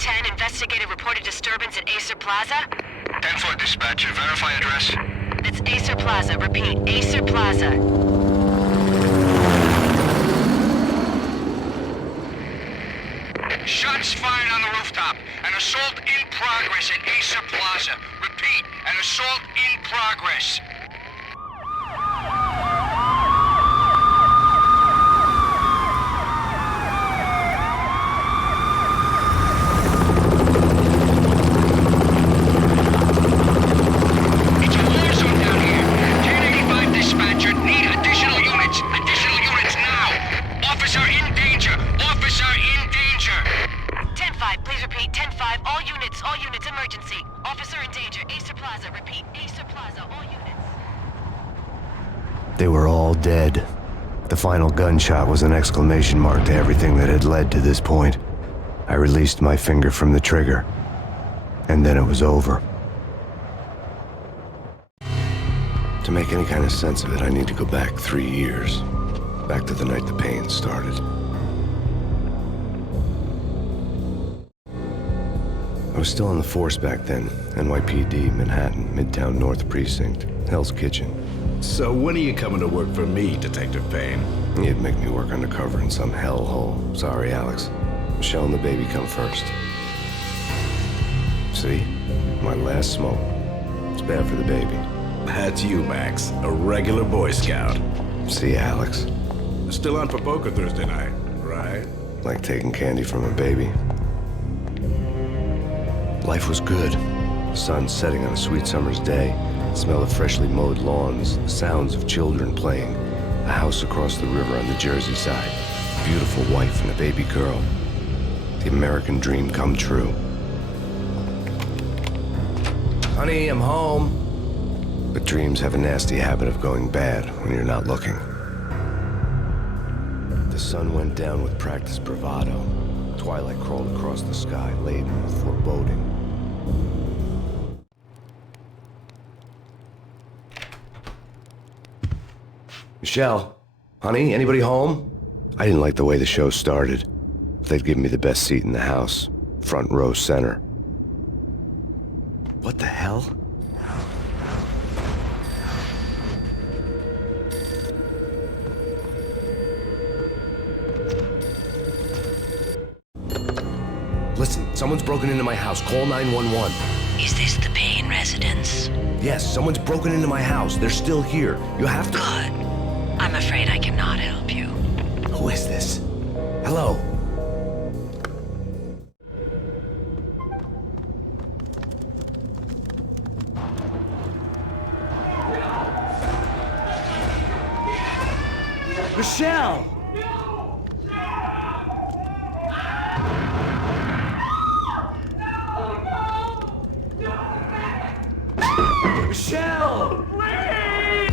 1010, investigated reported disturbance at Acer Plaza. 10-4 dispatcher, verify address. It's Acer Plaza, repeat, Acer Plaza. Shots fired on the rooftop. An assault in progress at Acer Plaza. Repeat, an assault in progress. It's a war zone down here. 1085 dispatcher, need additional units. Additional units now. Officer in danger. Officer in danger. 10-5, please repeat, 10-5, all units, emergency. Officer in danger, Acer Plaza, repeat, Acer Plaza, all units. They were all dead. The final gunshot was an exclamation mark to everything that had led to this point. I released my finger from the trigger, and then it was over. To make any kind of sense of it, I need to go back 3 years. Back to the night the pain started. I was still on the force back then. NYPD, Manhattan, Midtown North Precinct, Hell's Kitchen. So when are you coming to work for me, Detective Payne? You'd make me work undercover in some hellhole. Sorry, Alex. Michelle and the baby come first. See? My last smoke. It's bad for the baby. That's you, Max. A regular Boy Scout. See, Alex. Still on for poker Thursday night, right? Like taking candy from a baby. Life was good. The sun setting on a sweet summer's day. The smell of freshly mowed lawns. The sounds of children playing. A house across the river on the Jersey side. A beautiful wife and a baby girl. The American dream come true. Honey, I'm home. But dreams have a nasty habit of going bad when you're not looking. The sun went down with practiced bravado. Twilight crawled across the sky, laden with foreboding. Michelle, honey, anybody home? I didn't like the way the show started. They'd given me the best seat in the house, front row center. What the hell? Listen, someone's broken into my house. Call 911. Is this the Payne residence? Yes, someone's broken into my house. They're still here. You have to... Good. I'm afraid I cannot help you. Who is this? Hello? Michelle! Michelle! Please!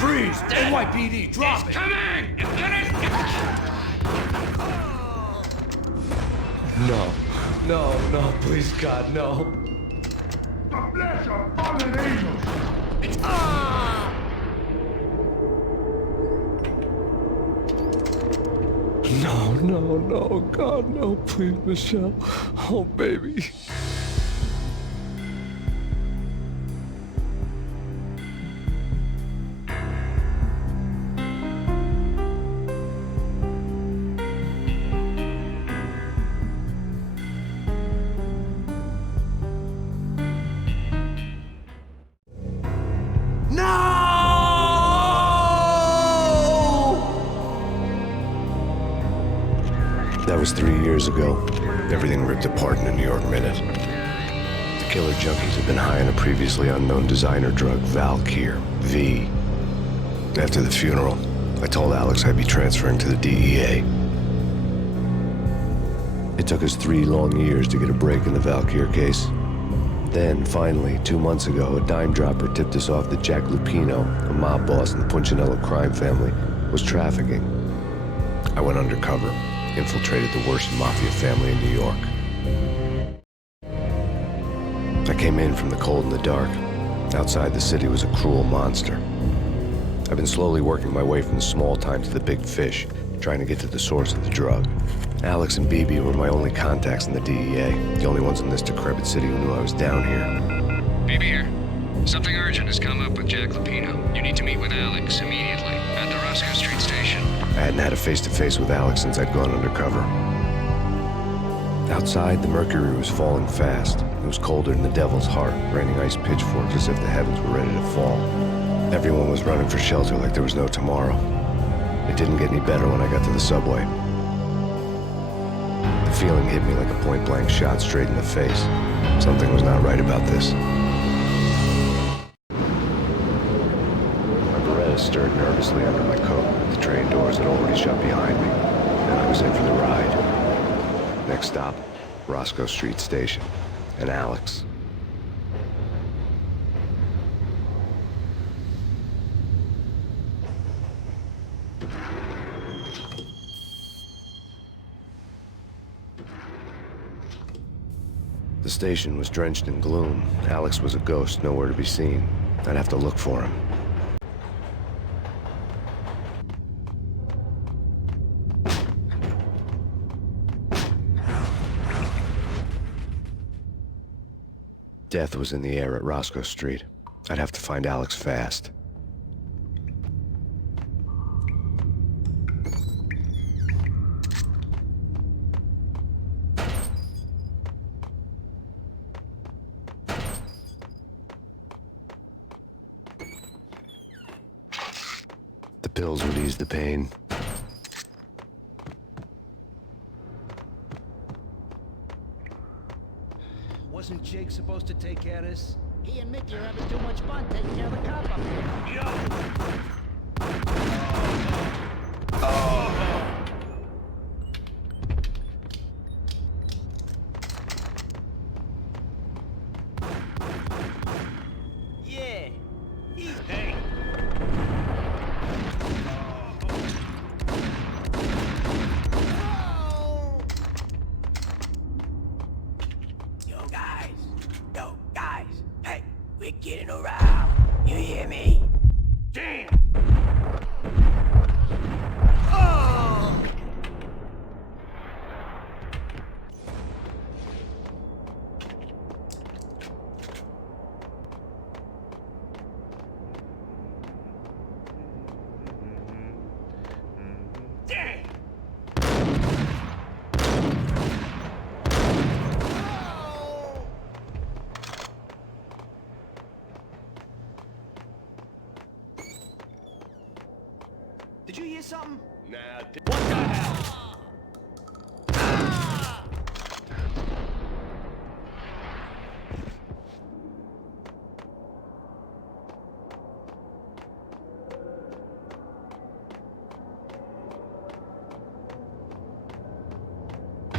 Freeze! NYPD, drop it! Coming! No, please, God, no. The flesh of fallen angels! No, God, no, please, Michelle. Oh, baby. That was 3 years ago. Everything ripped apart in a New York minute. The killer junkies had been high on a previously unknown designer drug, Valkyr, V. After the funeral, I told Alex I'd be transferring to the DEA. It took us 3 long years to get a break in the Valkyr case. Then, finally, 2 months ago, a dime dropper tipped us off that Jack Lupino, a mob boss in the Punchinello crime family, was trafficking. I went undercover, infiltrated the worst mafia family in New York. I came in from the cold and the dark. Outside the city was a cruel monster. I've been slowly working my way from the small time to the big fish, trying to get to the source of the drug. Alex and BB were my only contacts in the DEA, the only ones in this decrepit city who knew I was down here. BB here. Something urgent has come up with Jack Lupino. You need to meet with Alex immediately at the Roscoe Street station. I hadn't had a face-to-face with Alex since I'd gone undercover. Outside, the mercury was falling fast. It was colder than the devil's heart, raining ice pitchforks as if the heavens were ready to fall. Everyone was running for shelter like there was no tomorrow. It didn't get any better when I got to the subway. The feeling hit me like a point-blank shot straight in the face. Something was not right about this. My Beretta stirred nervously under my coat. The train doors had already shut behind me, and I was in for the ride. Next stop, Roscoe Street Station, and Alex. The station was drenched in gloom. Alex was a ghost, nowhere to be seen. I'd have to look for him. Death was in the air at Roscoe Street. I'd have to find Alex fast. The pills would ease the pain. Wasn't Jake supposed to take care of this? He and Mickey are having too much fun taking care of the cop up here. Yeah. Hey. Yo, guys, hey, we're getting around. You hear me? Damn! Damn! Did you hear something? Nah, What the hell?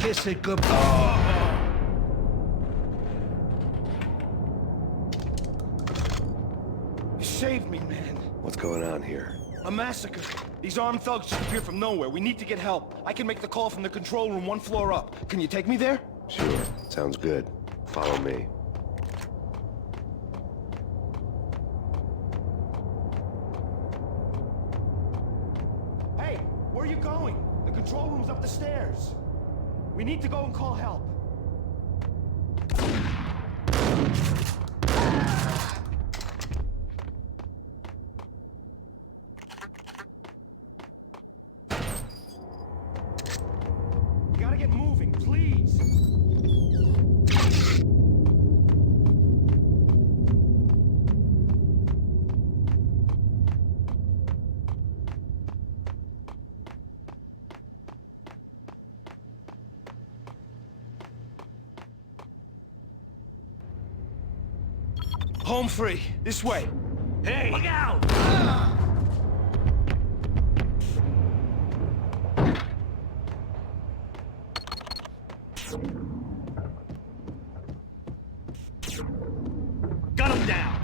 Kiss it goodbye. You saved me, man. What's going on here? A massacre. These armed thugs just appeared from nowhere. We need to get help. I can make the call from the control room 1 floor up. Can you take me there? Sure, sounds good. Follow me. Hey, where are you going? The control room's up the stairs. We need to go and call help. We gotta get moving, please. Home free. This way. Hey! Look out! Gun him down!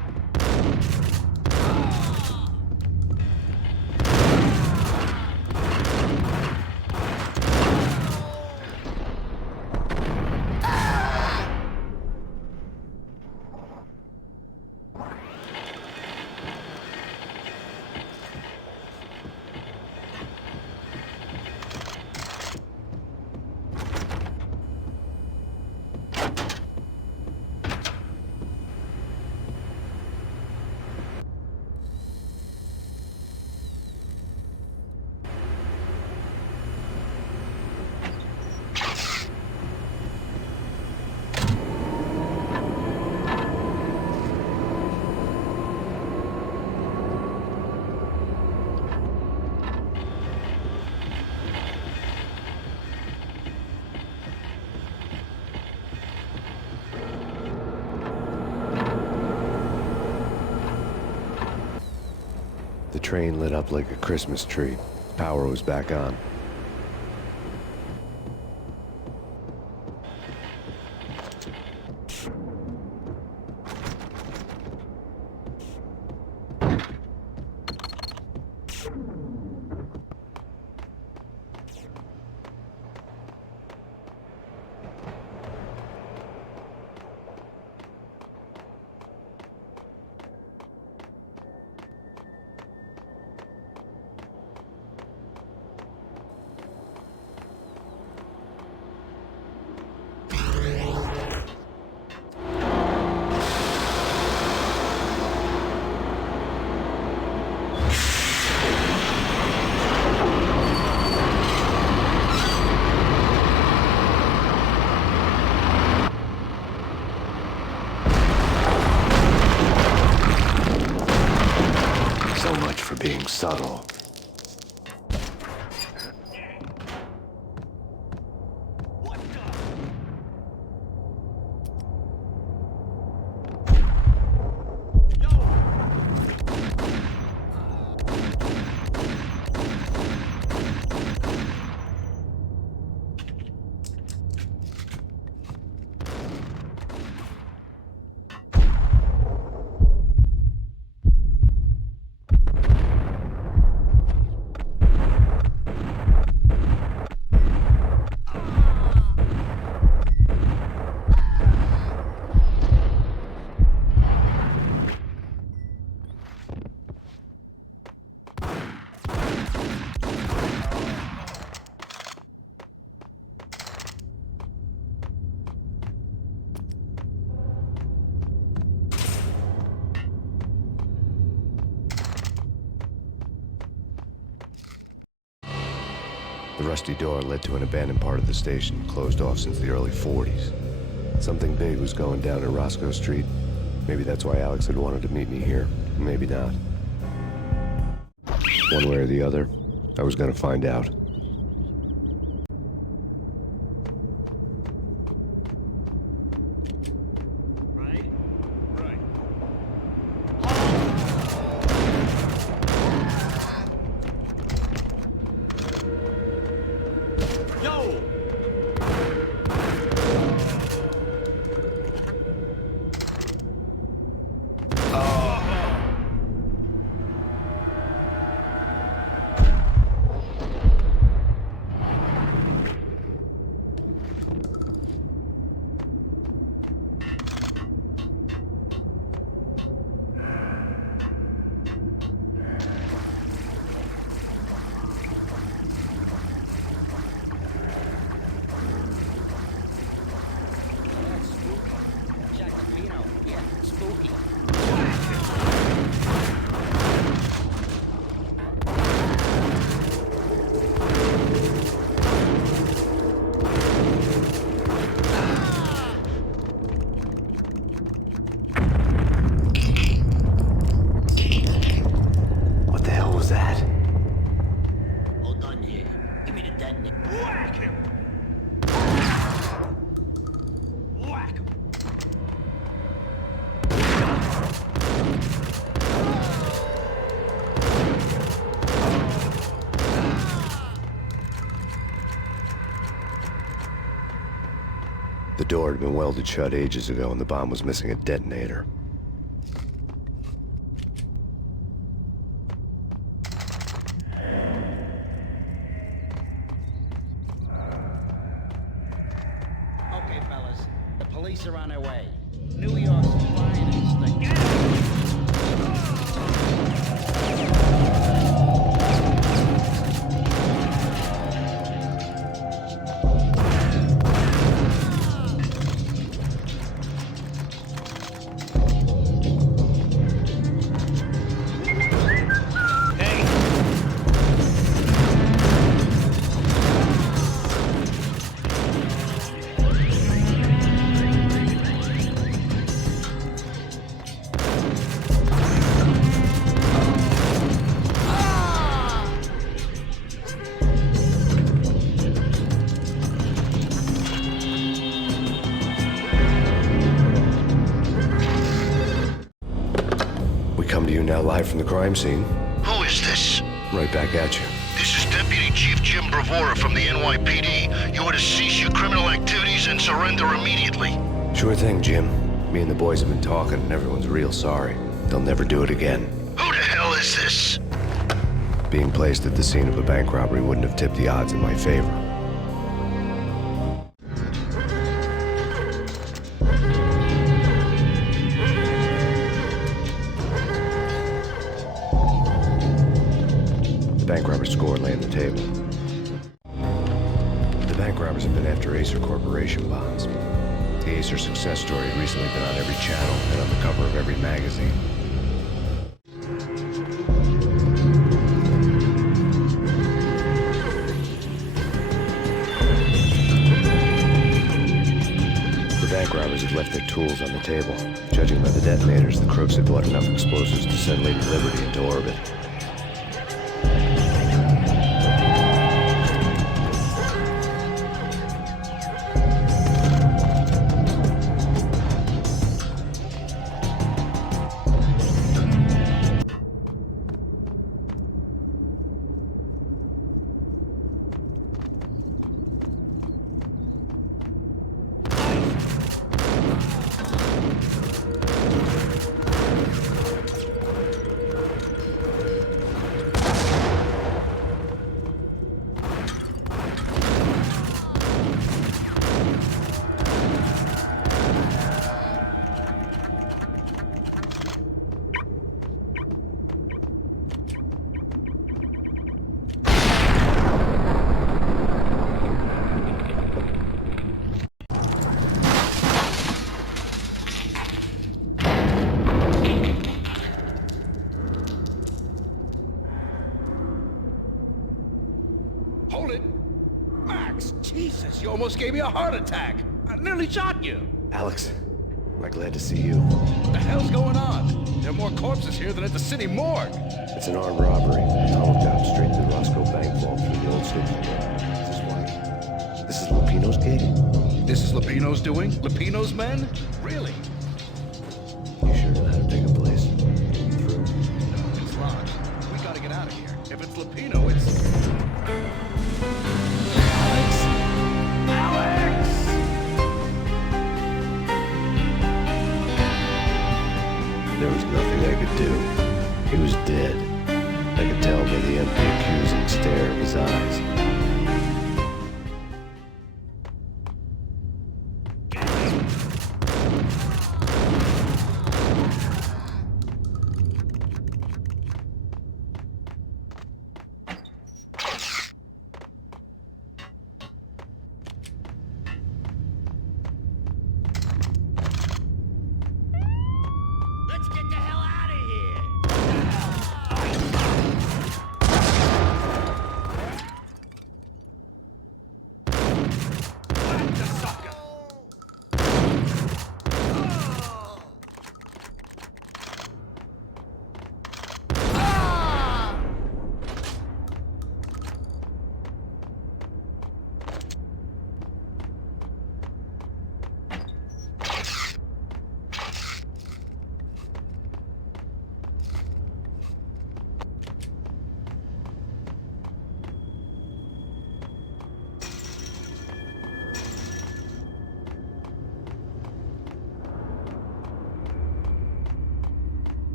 The train lit up like a Christmas tree. Power was back on. Being subtle. The rusty door led to an abandoned part of the station, closed off since the early 40s. Something big was going down in Roscoe Street. Maybe that's why Alex had wanted to meet me here. Maybe not. One way or the other, I was gonna find out. The door had been welded shut ages ago and the bomb was missing a detonator. Okay, fellas. The police are on their way. New York's finest. Come to you now live from the crime scene. Who is this? Right back at you. This is Deputy Chief Jim Bravura from the NYPD. You are to cease your criminal activities and surrender immediately. Sure thing, Jim. Me and the boys have been talking, and everyone's real sorry. They'll never do it again. Who the hell is this? Being placed at the scene of a bank robbery wouldn't have tipped the odds in my favor. The bank robber's score lay on the table. The bank robbers have been after Acer Corporation bonds. The Acer success story had recently been on every channel and on the cover of every magazine. Bank robbers had left their tools on the table. Judging by the detonators, the crooks had bought enough explosives to send Lady Liberty into orbit. Hold it! Max, Jesus, you almost gave me a heart attack. I nearly shot you. Alex, am I glad to see you. What the hell's going on? There are more corpses here than at the city morgue. It's an armed robbery. Tunnel job straight to the Roscoe bank vault through the old station. Is this why? This is Lupino's gig? This is Lupino's doing? Lupino's men? Really? You sure know how to take a place? Through? No, it's locked. We gotta get out of here. If it's Lupino, it's... There was nothing I could do. He was dead. I could tell by the empty, accusing stare of his eyes.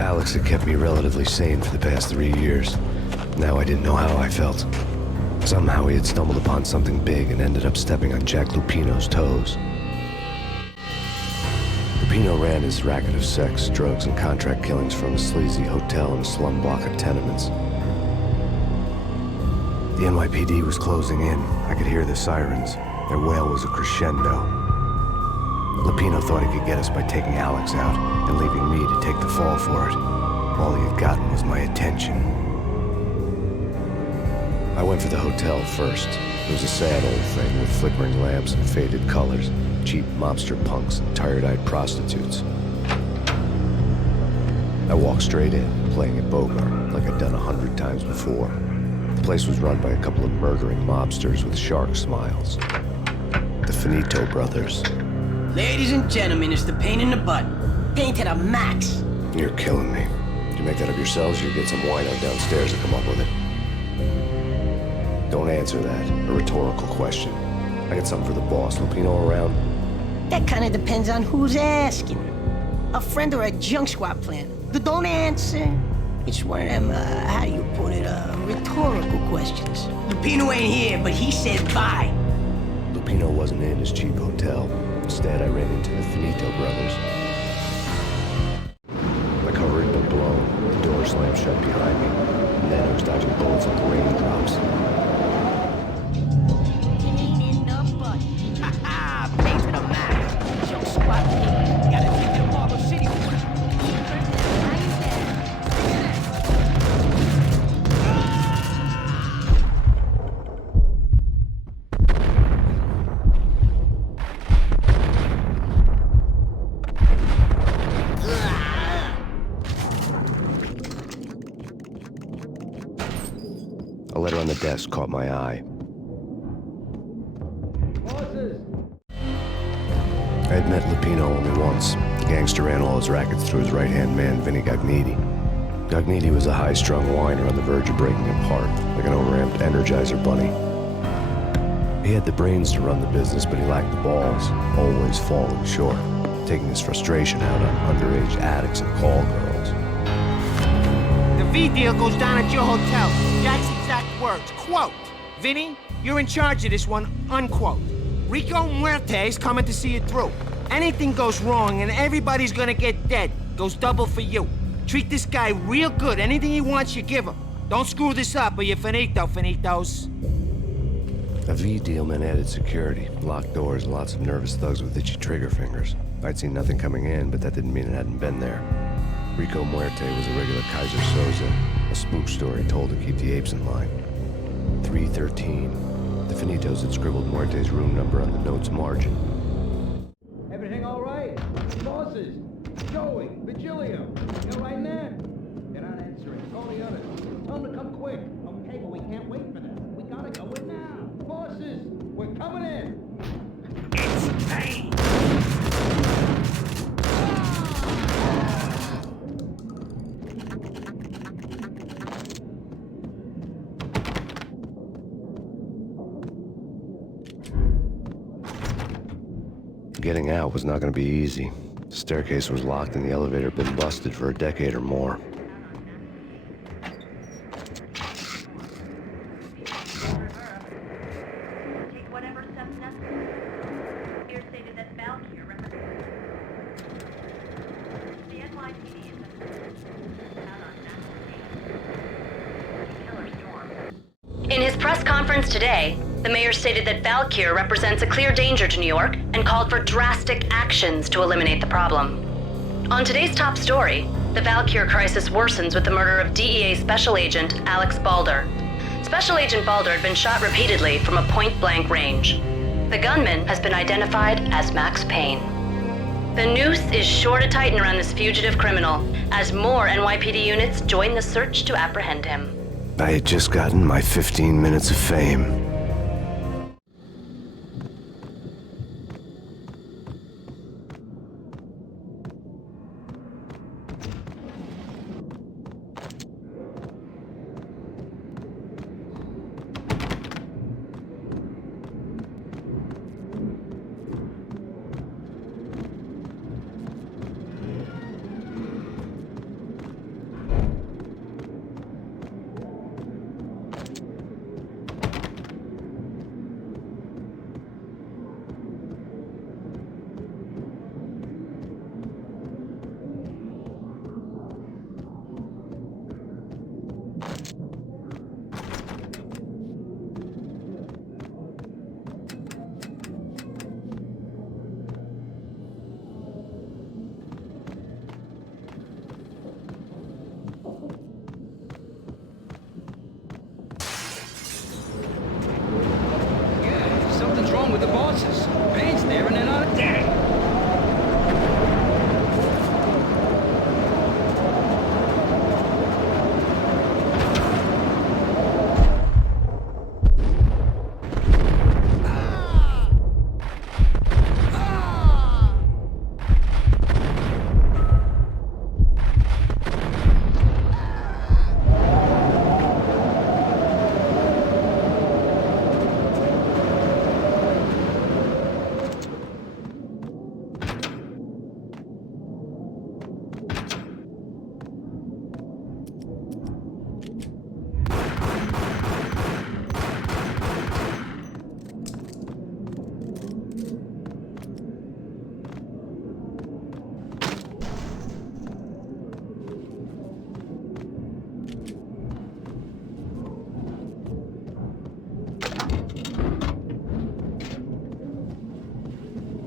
Alex had kept me relatively sane for the past 3 years. Now I didn't know how I felt. Somehow he had stumbled upon something big and ended up stepping on Jack Lupino's toes. Lupino ran his racket of sex, drugs, and contract killings from a sleazy hotel in a slum block of tenements. The NYPD was closing in. I could hear the sirens. Their wail was a crescendo. Lupino thought he could get us by taking Alex out and leaving me to take the fall for it. All he had gotten was my attention. went for the hotel first. It was a sad old thing with flickering lamps and faded colors, cheap mobster punks and tired-eyed prostitutes. I walked straight in, playing at Bogart, like I'd done 100 times before. The place was run by a couple of murdering mobsters with shark smiles. The Finito brothers. Ladies and gentlemen, it's the pain in the butt. Pain to the max. You're killing me. Did you make that up yourselves, or you get some wino downstairs to come up with it? Don't answer that. A rhetorical question. I got something for the boss. Lupino around? That kind of depends on who's asking. A friend or a junk squad plan. Don't answer. It's one of them, how do you put it, rhetorical questions. Lupino ain't here, but he said bye. Lupino wasn't in his cheap hotel. Instead, I ran into the Finito brothers. My cover had been blown. The door slammed shut behind me. And then I was dodging bullets like raindrops. Pain in the butt. Ha ha! Pain to the max. Junk squad plan. You gotta take it to Marble City for it. A letter on the desk caught my eye. I had met Lupino only once. The gangster ran all his rackets through his right-hand man, Vinny Gagniti. Gagniti was a high-strung whiner on the verge of breaking apart, like an overamped Energizer bunny. He had the brains to run the business, but he lacked the balls, always falling short, taking his frustration out on underage addicts and call girls. The V deal goes down at your hotel. Jack's exact words. Quote, Vinny, you're in charge of this one, unquote. Rico Muerte's coming to see it through. Anything goes wrong and everybody's gonna get dead. Goes double for you. Treat this guy real good. Anything he wants, you give him. Don't screw this up or you're finito, finitos. A V deal meant added security, locked doors, and lots of nervous thugs with itchy trigger fingers. I'd seen nothing coming in, but that didn't mean it hadn't been there. Rico Muerte was a regular Kaiser Soze, a spook story told to keep the apes in line. 313. The Finitos had scribbled Muerte's room number on the note's margin. Everything all right? Bosses? Joey? Vigilio? You all right in there? They're not answering. Call the others. Tell them to come quick. Okay, but we can't wait for them. We gotta go in now. Bosses, we're coming in. It's pain. Getting out was not going to be easy. The staircase was locked and the elevator had been busted for a decade or more. Take whatever steps necessary. Here stated that Valkyrie represents the NYPD is out on national killer storm. In his press conference today, the mayor stated that Valkyrie represents a clear danger to New York and called for drastic actions to eliminate the problem. On today's top story, the Valkyrie crisis worsens with the murder of DEA Special Agent Alex Balder. Special Agent Balder had been shot repeatedly from a point-blank range. The gunman has been identified as Max Payne. The noose is sure to tighten around this fugitive criminal as more NYPD units join the search to apprehend him. I had just gotten my 15 minutes of fame. bosses. Payne's there and they're not... Dang!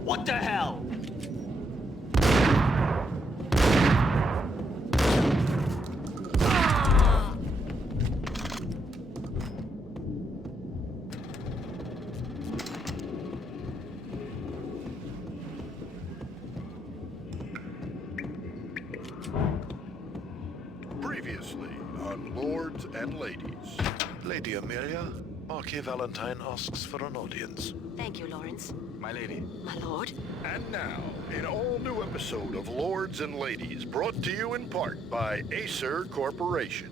What the hell? Previously on Lords and Ladies. Lady Amelia, Marquis Valentine asks for an audience. Thank you, Lawrence. My lady. My lord. And now, an all-new episode of Lords and Ladies, brought to you in part by Acer Corporation.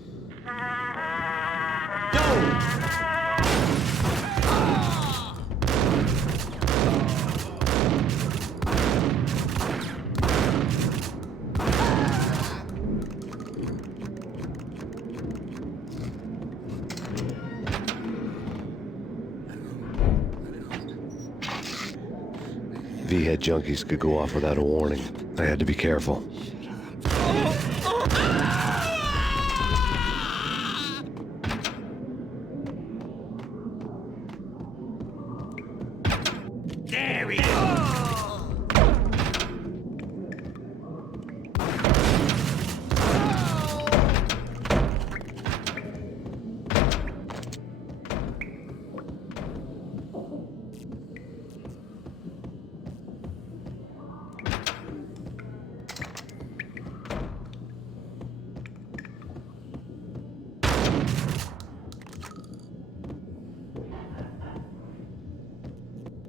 V-head junkies could go off without a warning. I had to be careful. There he is!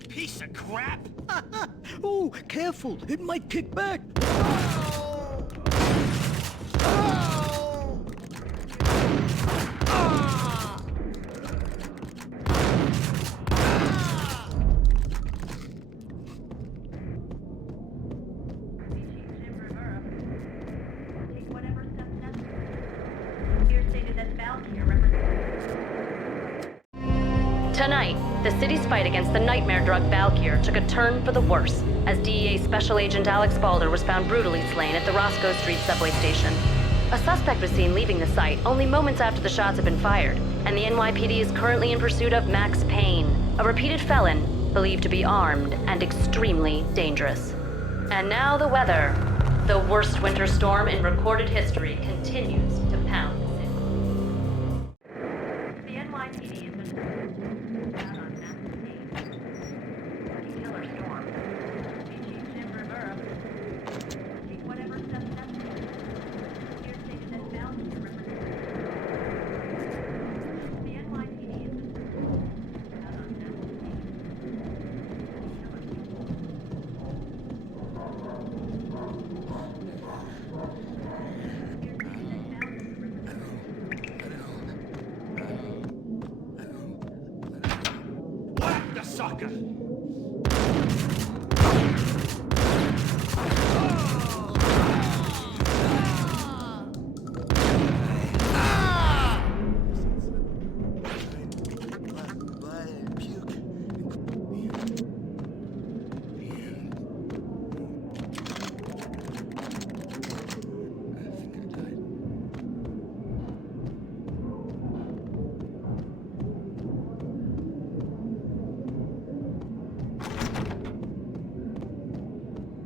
Piece of crap! Oh, careful. It might kick back. Tonight, the city's fight against the nightmare drug Valkyr took a turn for the worse as DEA Special Agent Alex Balder was found brutally slain at the Roscoe Street subway station. A suspect was seen leaving the site only moments after the shots had been fired, and the NYPD is currently in pursuit of Max Payne, a repeated felon believed to be armed and extremely dangerous. And now the weather. The worst winter storm in recorded history continues to pound the city. The NYPD has been out on Max Payne. Killer storm. Chief Jim Rivera. Take whatever steps necessary. Here stated that Valkyr represents. The NYPD has been out on Max Payne. Whack the sucker!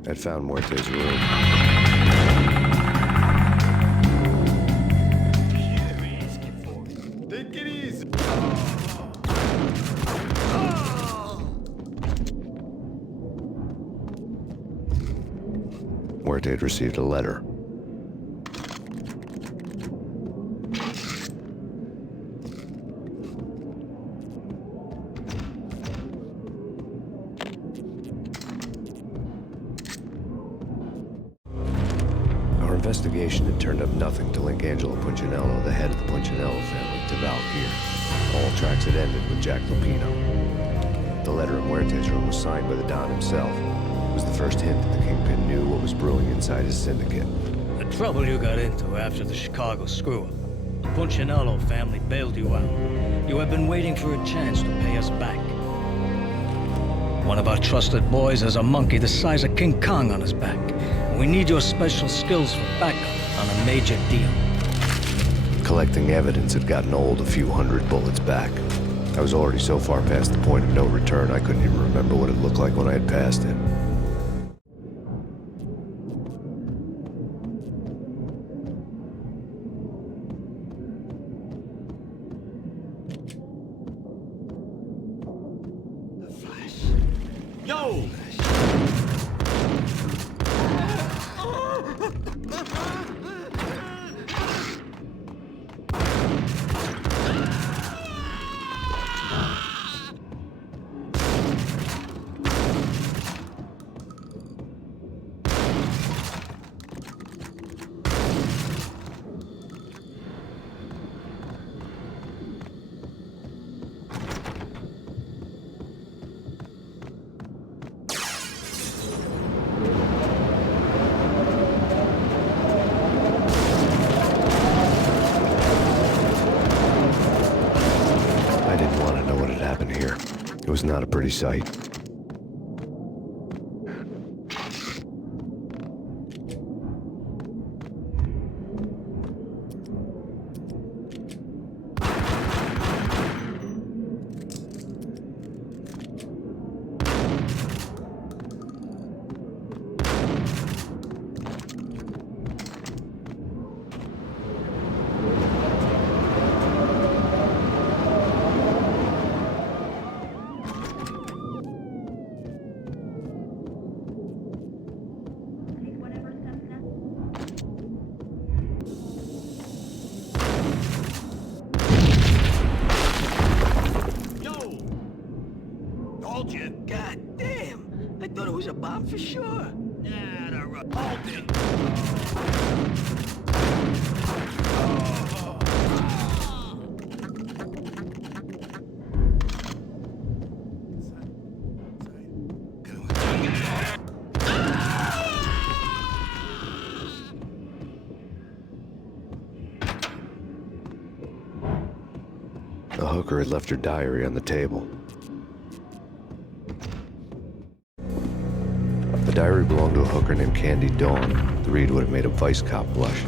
I'd found Muerte's room. Take it easy. Muerte had received a letter. Our investigation had turned up nothing to link Angelo Punchinello, the head of the Punchinello family, to Valkyr. All tracks had ended with Jack Lupino. The letter in Muerte's room was signed by the Don himself. It was the first hint that the Kingpin knew what was brewing inside his syndicate. The trouble you got into after the Chicago screw-up. The Punchinello family bailed you out. You have been waiting for a chance to pay us back. One of our trusted boys has a monkey the size of King Kong on his back. We need your special skills for backup on a major deal. Collecting evidence had gotten old a few hundred bullets back. I was already so far past the point of no return, I couldn't even remember what it looked like when I had passed it. Yo! It was not a pretty sight. God damn! I thought it was a bomb for sure. Yeah, the hold it. The hooker had left her diary on the table. The diary belonged to a hooker named Candy Dawn. The read would have made a vice cop blush.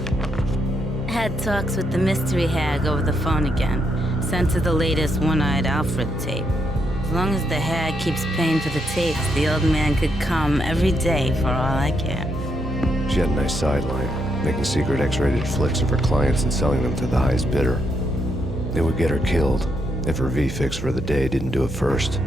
Had talks with the mystery hag over the phone again. Sent her the latest one-eyed Alfred tape. As long as the hag keeps paying for the tapes, the old man could come every day for all I care. She had a nice sideline, making secret X-rated flicks of her clients and selling them to the highest bidder. It would get her killed if her V-fix for the day didn't do it first.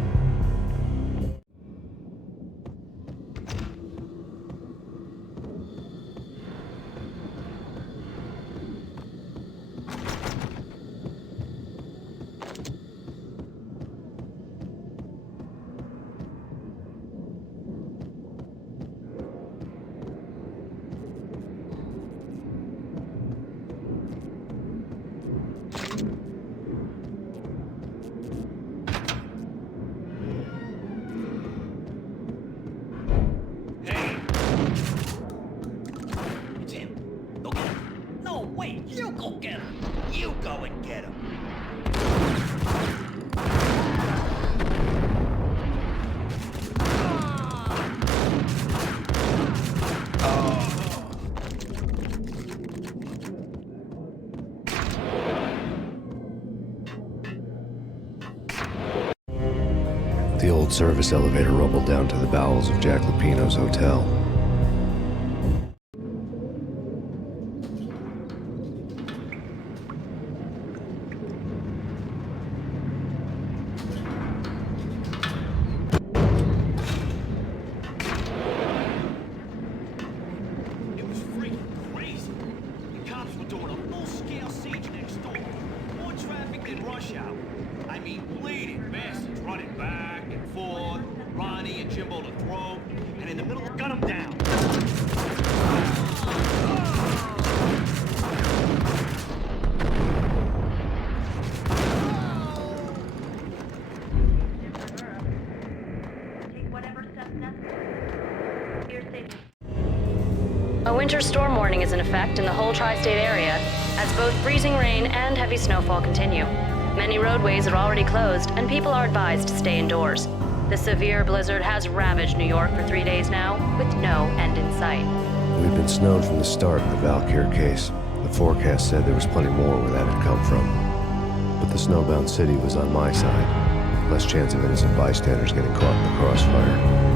The old service elevator rumbled down to the bowels of Jack Lupino's hotel. in rush hour. I mean, bleeding bastards running back and forth, Ronnie and Jimbo to throw, and in the middle, gun him down. A winter storm warning is in effect in the whole tri-state area, as both freezing rain and heavy snowfall continue. Many roadways are already closed, and people are advised to stay indoors. The severe blizzard has ravaged New York for 3 days now, with no end in sight. We've been snowed from the start in the Valkyr case. The forecast said there was plenty more where that had come from. But the snowbound city was on my side. Less chance of innocent bystanders getting caught in the crossfire.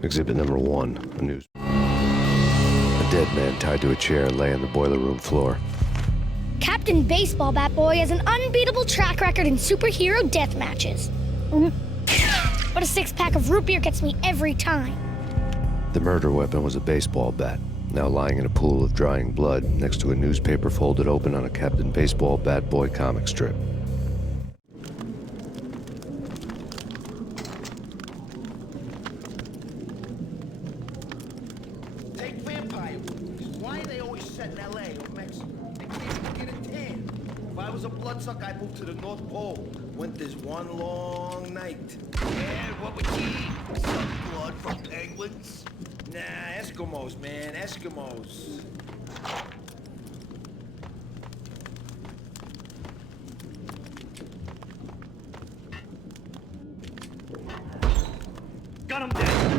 Exhibit number 1, a news. A dead man tied to a chair lay on the boiler room floor. Captain Baseball Bat Boy has an unbeatable track record in superhero death matches. But a 6-pack of root beer gets me every time. The murder weapon was a baseball bat, now lying in a pool of drying blood next to a newspaper folded open on a Captain Baseball Bat Boy comic strip. I moved to the North Pole. Winter's one long night. Yeah, what would you eat? Some blood from penguins? Nah, Eskimos, man, Eskimos. Got him down.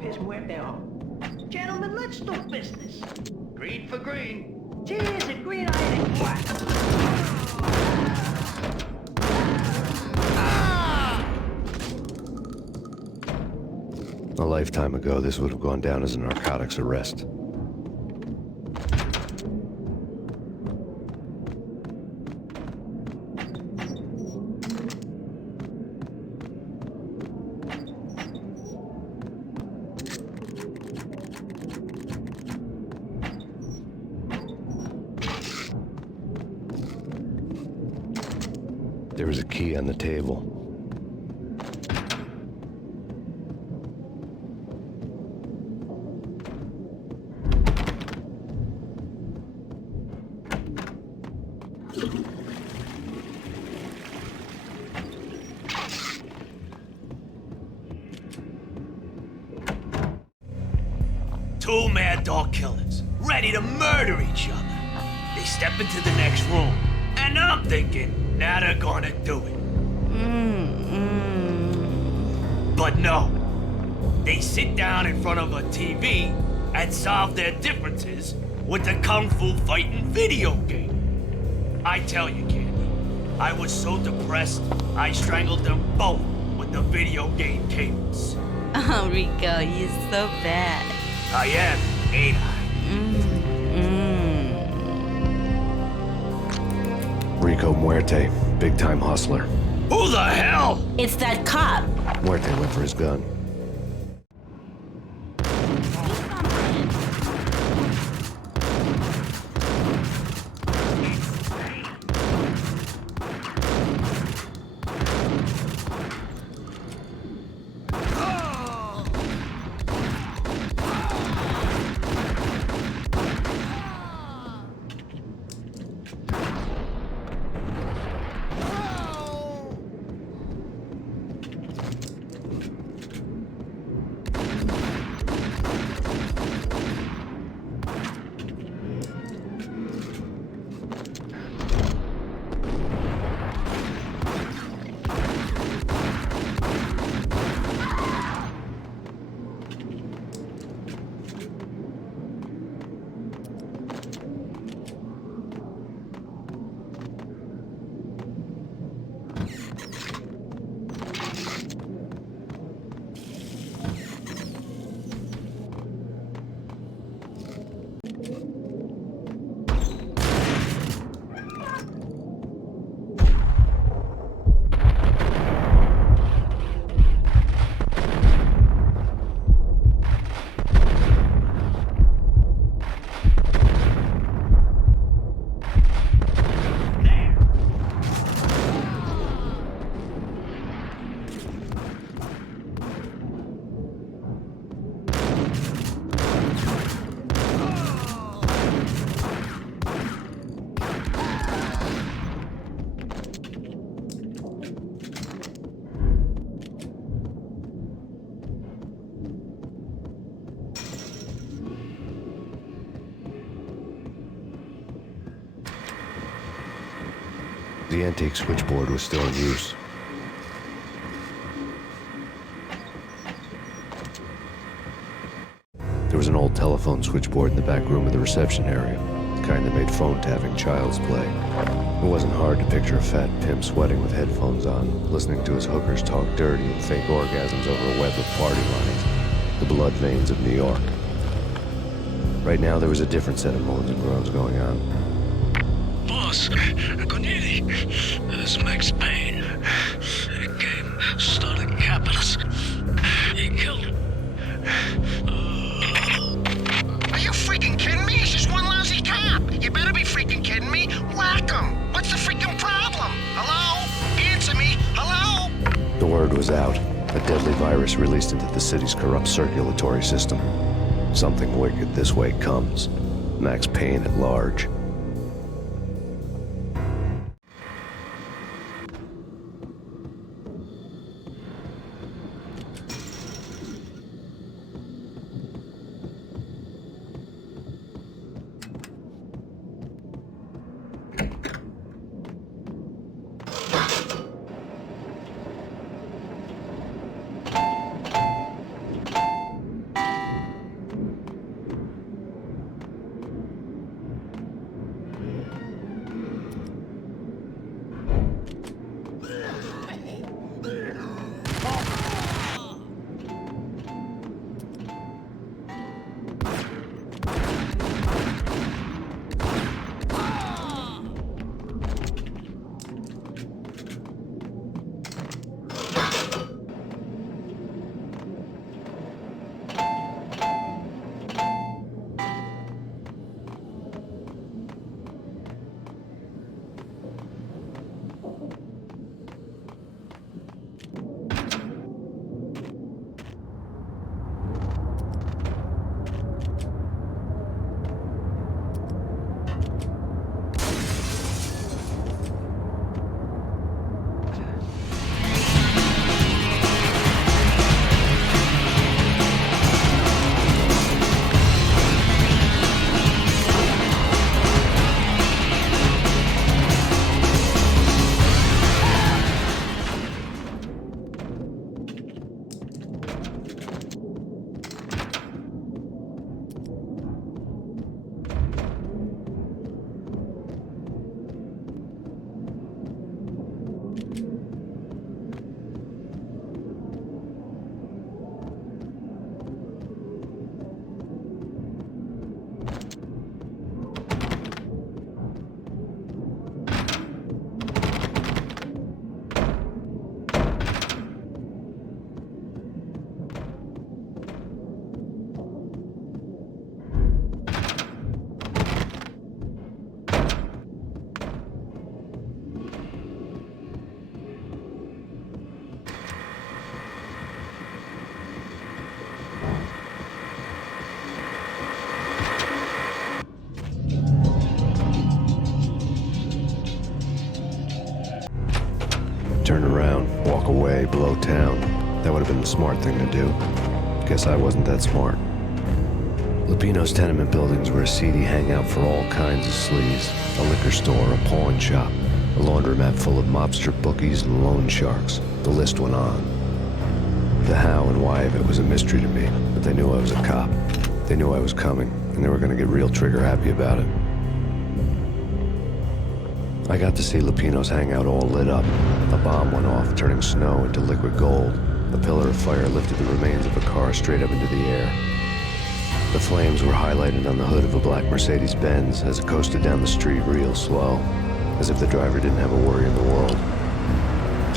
Piss muerte off. Gentlemen, let's do business. Green for green. Cheers and green iron and black. A lifetime ago, this would have gone down as a narcotics arrest. There was a key on the table. Two mad dog killers, ready to murder each other. They step into the next room, and I'm thinking, now they're gonna do it. But no. They sit down in front of a TV and solve their differences with the Kung Fu fighting video game. I tell you, kid, I was so depressed, I strangled them both with the video game cables. Oh, Rico, you're so bad. I am, ain't I? Rico Muerte, big-time hustler. Who the hell? It's that cop. Muerte went for his gun. The antique switchboard was still in use. There was an old telephone switchboard in the back room of the reception area, the kind that made phone tapping child's play. It wasn't hard to picture a fat pimp sweating with headphones on, listening to his hookers talk dirty and fake orgasms over a web of party lines, the blood veins of New York. Right now, there was a different set of moans and groans going on. Boss, Corneli, this is Max Payne. He came, started capitalist. He killed him. Are you freaking kidding me? He's just one lousy cop. You better be freaking kidding me. Whack him. What's the freaking problem? Hello? Answer me. Hello? The word was out. A deadly virus released into the city's corrupt circulatory system. Something wicked this way comes. Max Payne at large. turn around, walk away, blow town. That would have been the smart thing to do. Guess I wasn't that smart. Lupino's tenement buildings were a seedy hangout for all kinds of sleaze. A liquor store, a pawn shop, a laundromat full of mobster bookies and loan sharks. The list went on. The how and why of it was a mystery to me, but they knew I was a cop. They knew I was coming, and they were going to get real trigger happy about it. I got to see Lupino's hangout all lit up. A bomb went off, turning snow into liquid gold. A pillar of fire lifted the remains of a car straight up into the air. The flames were highlighted on the hood of a black Mercedes-Benz as it coasted down the street real slow, as if the driver didn't have a worry in the world.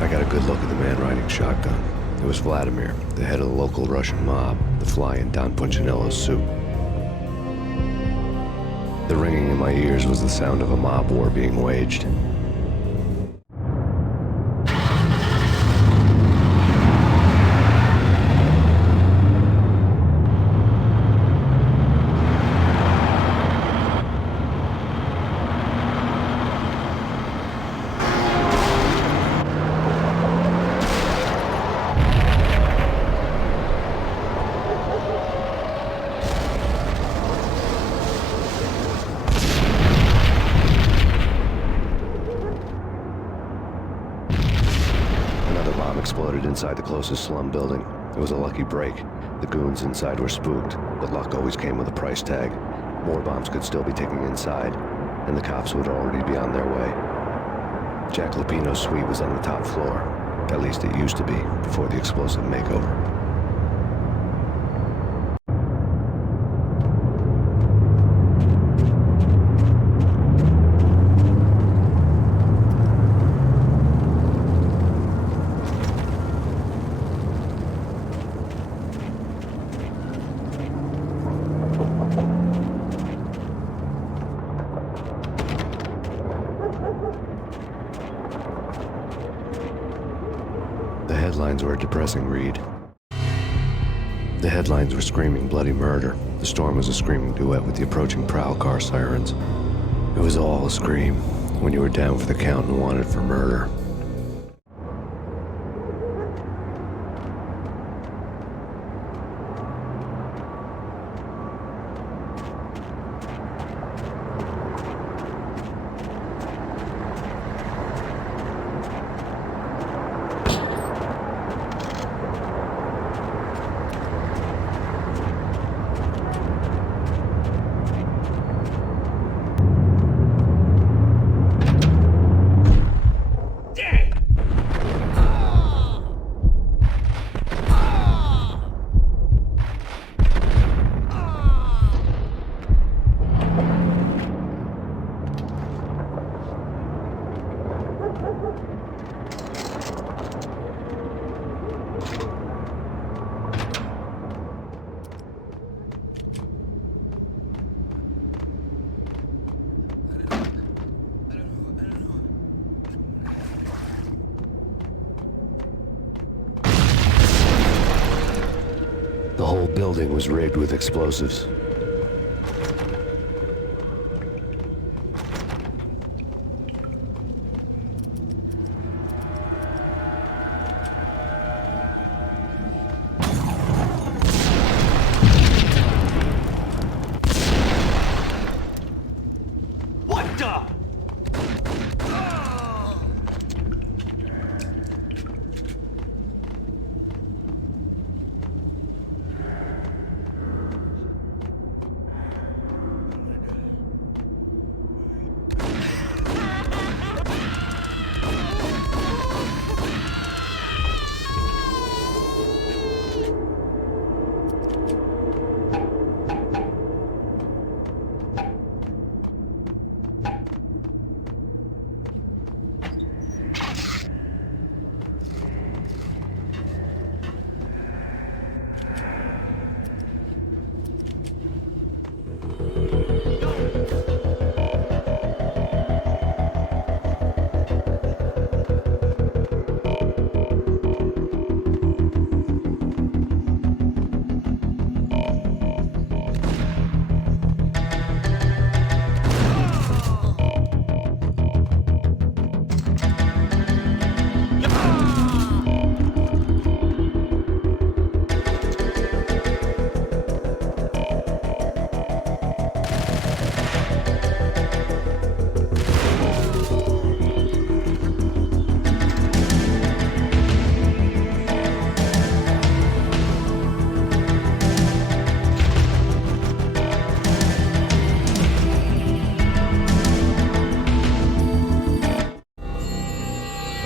I got a good look at the man riding shotgun. It was Vladimir, the head of the local Russian mob, the fly in Don Punchinello's suit. The ringing in my ears was the sound of a mob war being waged. Exploded inside the closest slum building. It was a lucky break. The goons inside were spooked, but luck always came with a price tag. More bombs could still be ticking inside, and the cops would already be on their way. Jack Lupino's suite was on the top floor. At least it used to be, before the explosive makeover. The headlines were a depressing read. The headlines were screaming bloody murder. The storm was a screaming duet with the approaching prowl car sirens. It was all a scream when you were down for the count and wanted for murder. The whole building was rigged with explosives. What the?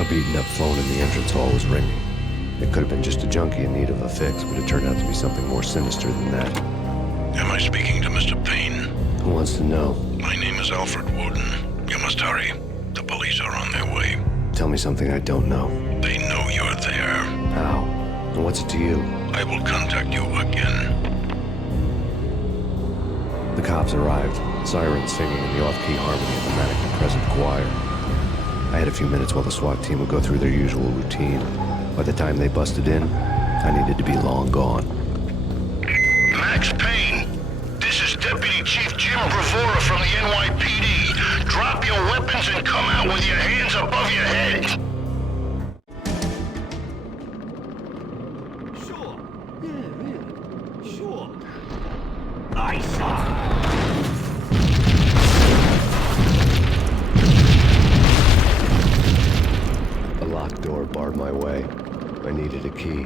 A beaten-up phone in the entrance hall was ringing. It could have been just a junkie in need of a fix, but it turned out to be something more sinister than that. Am I speaking to Mr. Payne? Who wants to know? My name is Alfred Woden. You must hurry. The police are on their way. Tell me something I don't know. They know you're there. How? And what's it to you? I will contact you again. The cops arrived, sirens singing in the off-key harmony of the manic present choir. I had a few minutes while the SWAT team would go through their usual routine. By the time they busted in, I needed to be long gone. Max Payne, this is Deputy Chief Jim Bravura from the NYPD. Drop your weapons and come out with your hands above your head. Sure. Yeah, really. Sure. I saw. A locked door barred my way. I needed a key.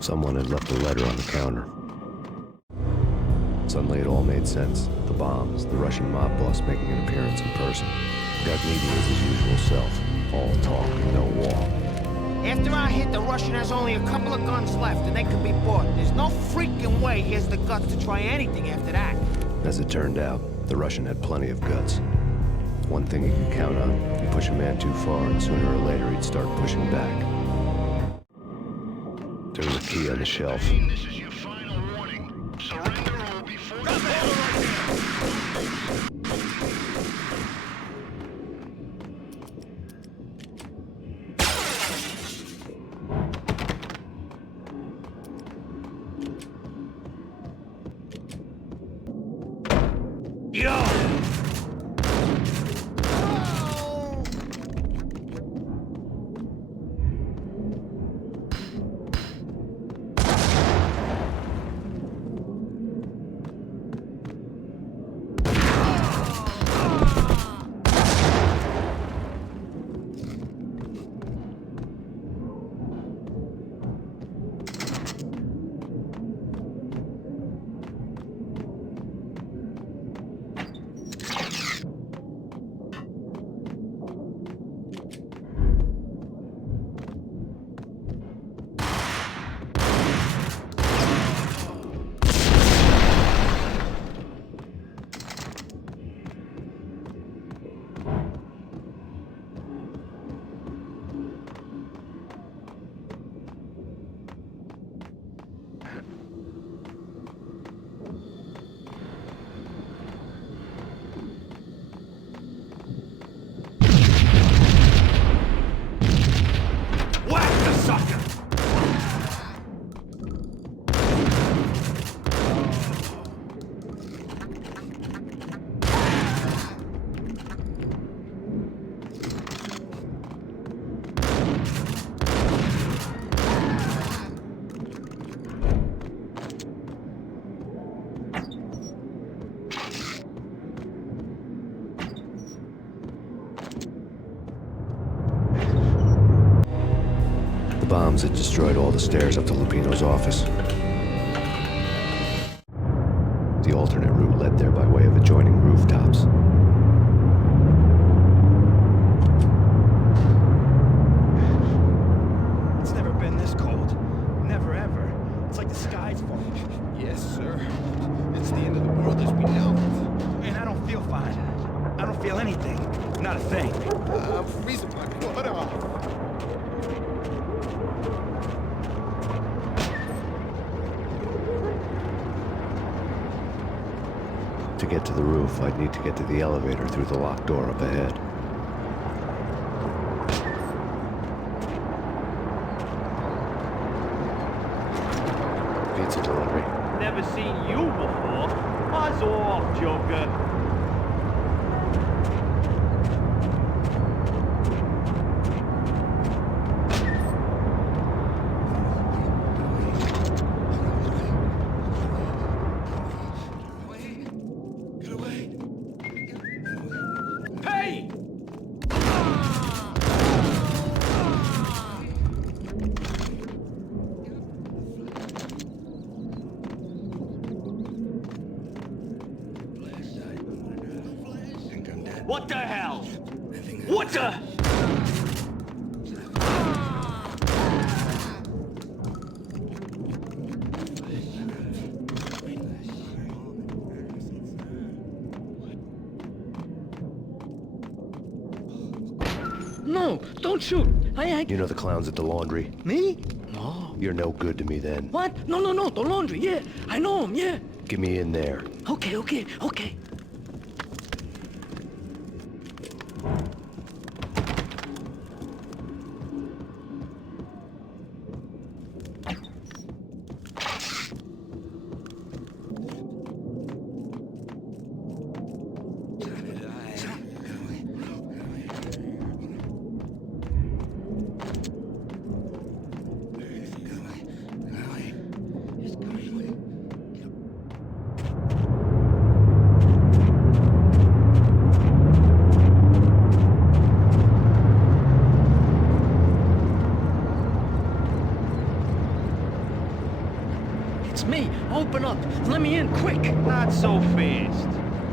Someone had left a letter on the counter. Suddenly it all made sense. The bombs, the Russian mob boss making an appearance in person. Ragna was his usual self. All talk, no walk. After I hit, the Russian has only a couple of guns left, and they can be bought. There's no freaking way he has the guts to try anything after that. As it turned out, the Russian had plenty of guts. One thing you could count on, you push a man too far, and sooner or later he'd start pushing back. There was a key on the shelf. This is your final warning. Surrender or we'll be forced to The bombs had destroyed all the stairs up to Lupino's office. The alternate route led there by way of adjoining rooftops. It's never been this cold. Never ever. It's like the sky's falling. Yes, sir. It's the end of the world as we know it. And I don't feel fine. I don't feel anything. Not a thing. I'm freezing my butt off. To get to the roof, I'd need to get to the elevator through the locked door up ahead. Pizza delivery. Never seen you before. Buzz off, Joker. What the? No, don't shoot. You know the clowns at the laundry? Me? No. You're no good to me then. What? No, the laundry, yeah. I know him, yeah. Get me in there. Okay. It's me. Open up. Let me in, quick. Not so fast.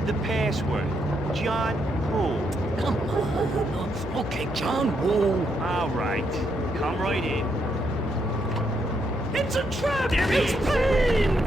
The password. John Woo. Come on. Okay, John Woo. All right. Come right in. It's a trap! There he It's is. Payne!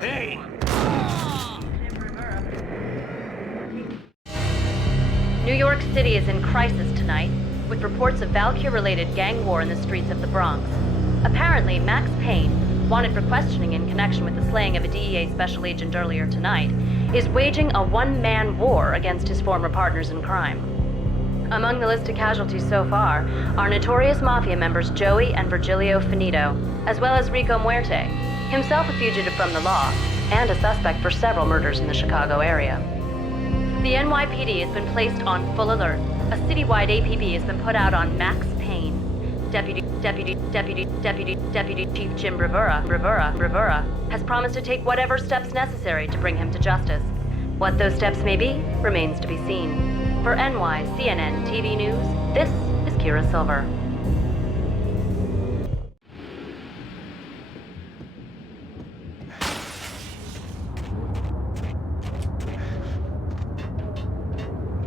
Hey! New York City is in crisis tonight, with reports of Valkyr-related gang war in the streets of the Bronx. Apparently, Max Payne, wanted for questioning in connection with the slaying of a DEA special agent earlier tonight, is waging a one-man war against his former partners in crime. Among the listed casualties so far are notorious mafia members Joey and Virgilio Finito, as well as Rico Muerte, himself a fugitive from the law, and a suspect for several murders in the Chicago area. The NYPD has been placed on full alert. A citywide APB has been put out on Max Payne. Deputy Chief Jim Rivera has promised to take whatever steps necessary to bring him to justice. What those steps may be remains to be seen. For NYCNN TV News, this is Kira Silver.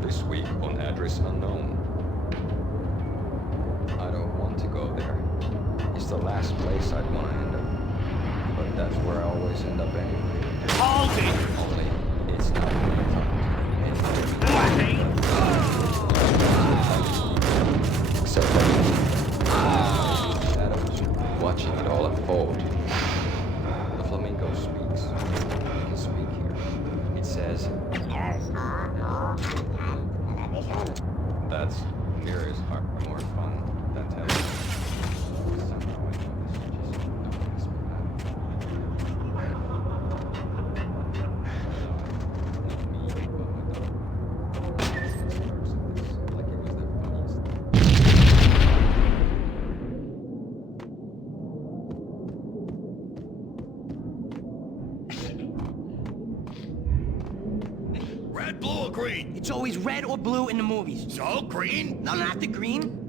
This week on address unknown. I don't want to go there. It's the last place I'd want to end up. But that's where I always end up anyway. Hold it! Only, it's not except shadows, watching it all unfold. The flamingo speaks. It can speak here. It says, that's here is more fun than telling. Somehow I know this just don't mess with that. Not me, but my dog. Like it was the funniest. Red, blue, or green? It's always red or blue in the movies. So, green? No, not the green.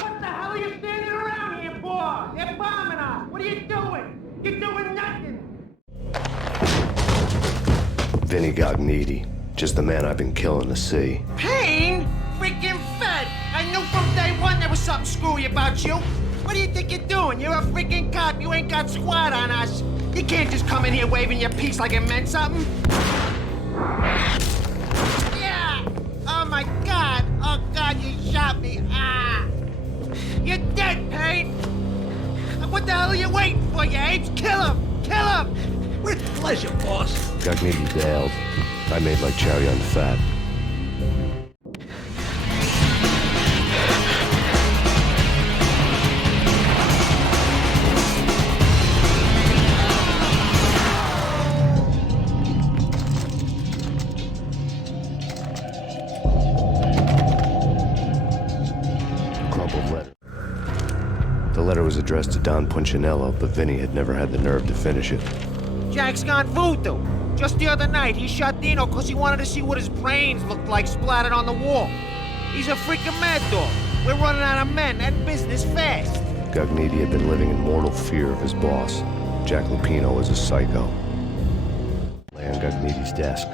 What the hell are you standing around here for? You're bombing us. What are you doing? You're doing nothing. Vinny Gognitti, just the man I've been killing to see. Payne? Freaking fed! I knew from day one there was something screwy about you. What do you think you're doing? You're a freaking cop. You ain't got squad on us. You can't just come in here waving your piece like it meant something. Yeah! Oh my God! Oh God, you shot me! Ah! You're dead, Payne! What the hell are you waiting for, you apes? Kill him! Kill him! With pleasure, boss. Gognitti bailed. I made like cherry on the fat. Crumpled letter. The letter was addressed to Don Punchinello, but Vinny had never had the nerve to finish it. Jack's gone voodoo. Just the other night, he shot Dino because he wanted to see what his brains looked like splattered on the wall. He's a freaking mad dog. We're running out of men and business fast. Gognitti had been living in mortal fear of his boss. Jack Lupino was a psycho. Lay on Gognitti's desk.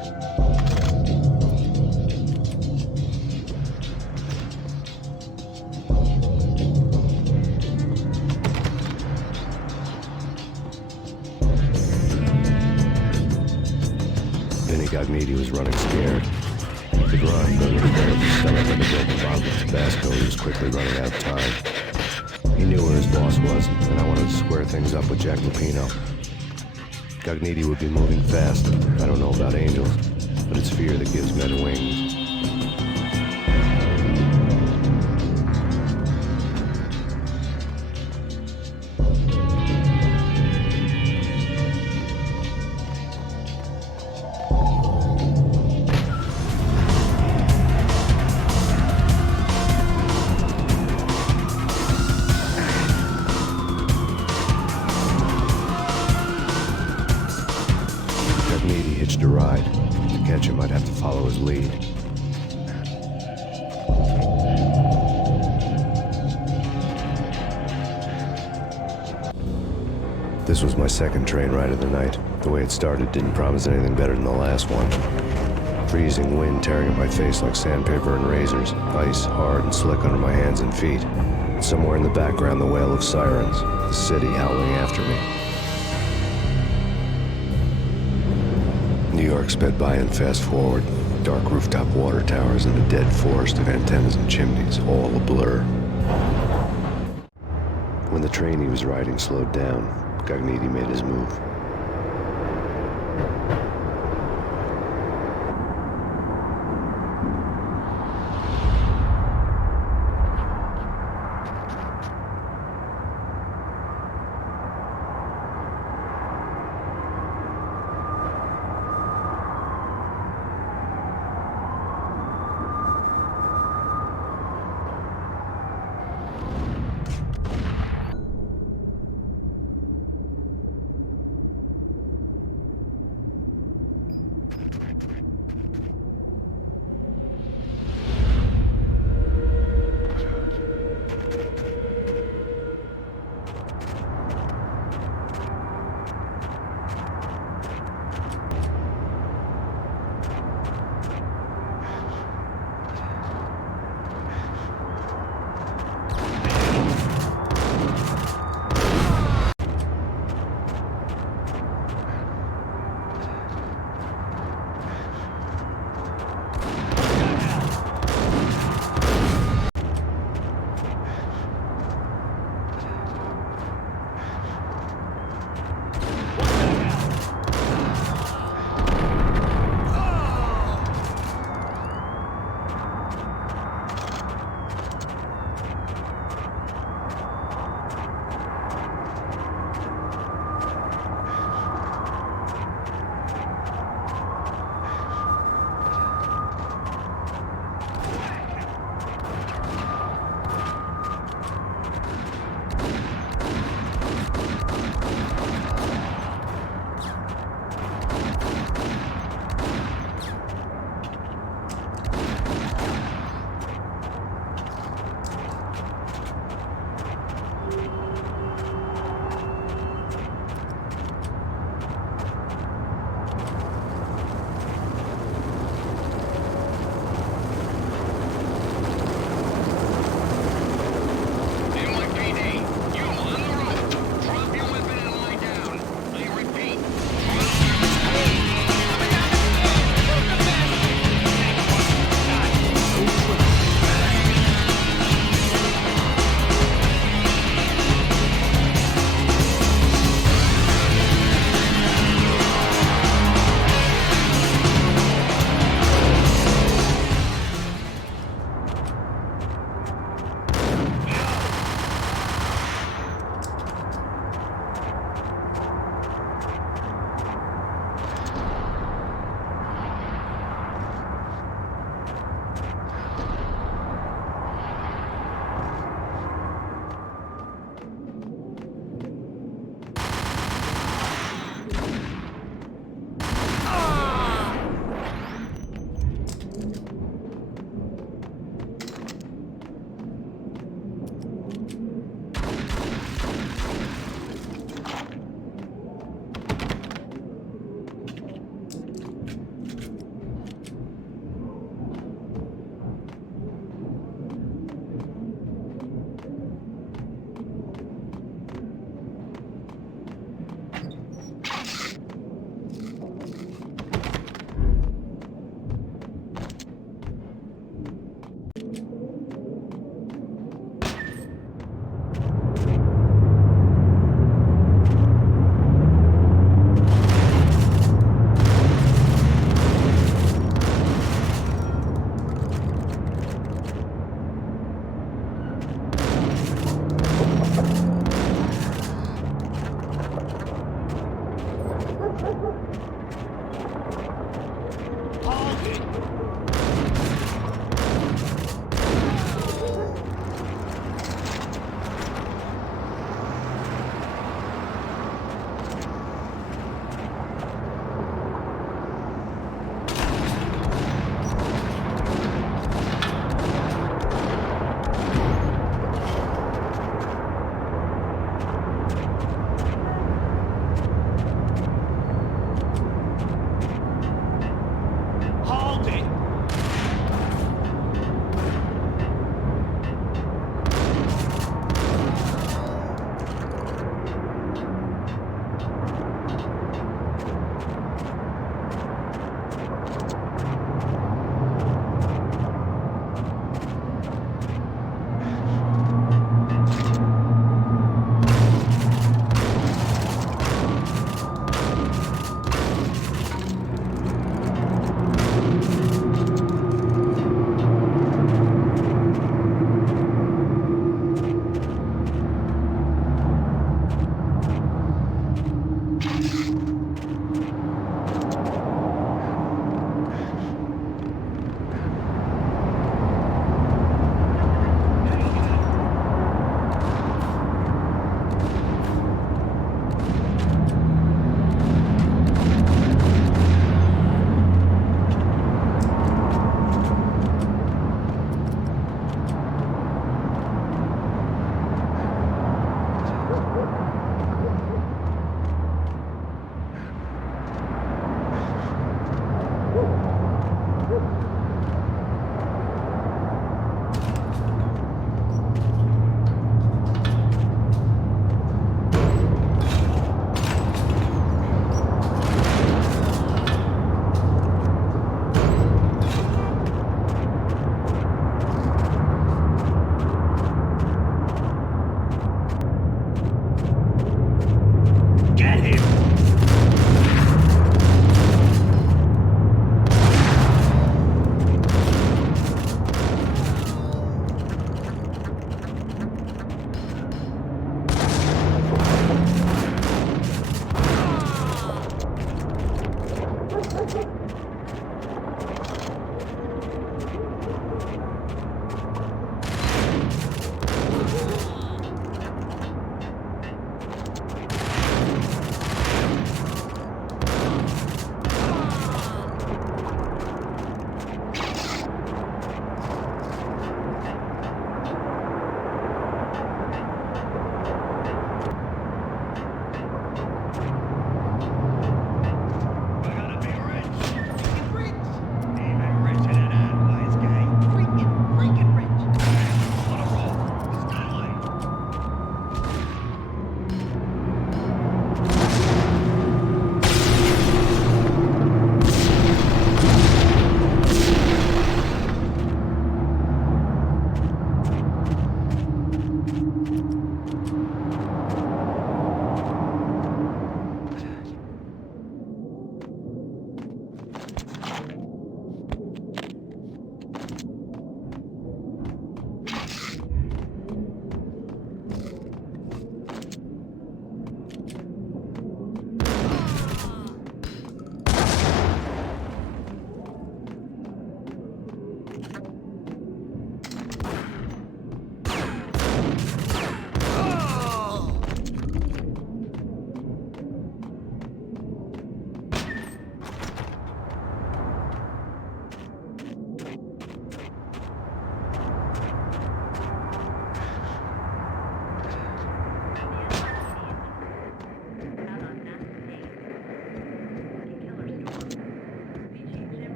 Vinny Gognitti was running scared. He could run, but with a bullet in his stomach and a broken bottle of Tabasco, he was quickly running out of time. He knew where his boss was, and I wanted to square things up with Jack Lupino. Gognitti would be moving fast. I don't know about angels, but it's fear that gives men wings. Gognitti hitched a ride. To catch him, I'd have to follow his lead. This was my second train ride of the night. The way it started didn't promise anything better than the last one. Freezing wind tearing at my face like sandpaper and razors, ice hard and slick under my hands and feet. Somewhere in the background, the wail of sirens, the city howling after me. New York sped by in fast forward. Dark rooftop water towers and a dead forest of antennas and chimneys, all a blur. When the train he was riding slowed down, Gognitti made his move.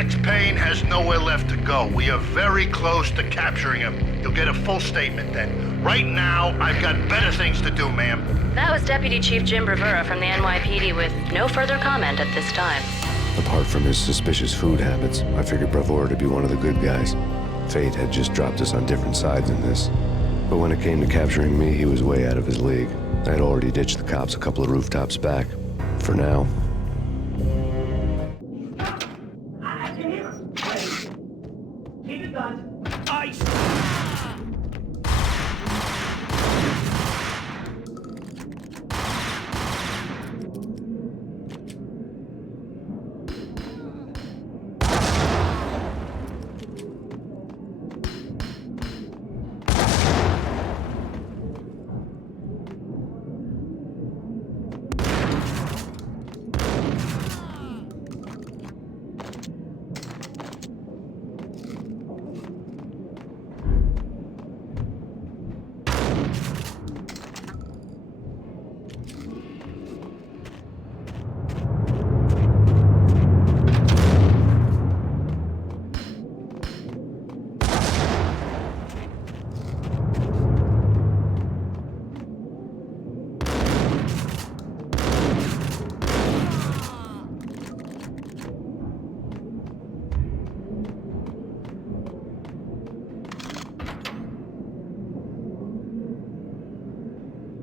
Max Payne has nowhere left to go. We are very close to capturing him. You'll get a full statement then. Right now, I've got better things to do, ma'am. That was Deputy Chief Jim Rivera from the NYPD with no further comment at this time. Apart from his suspicious food habits, I figured Bravura to be one of the good guys. Fate had just dropped us on different sides in this. But when it came to capturing me, he was way out of his league. I had already ditched the cops a couple of rooftops back. For now. Keep it done. Ice!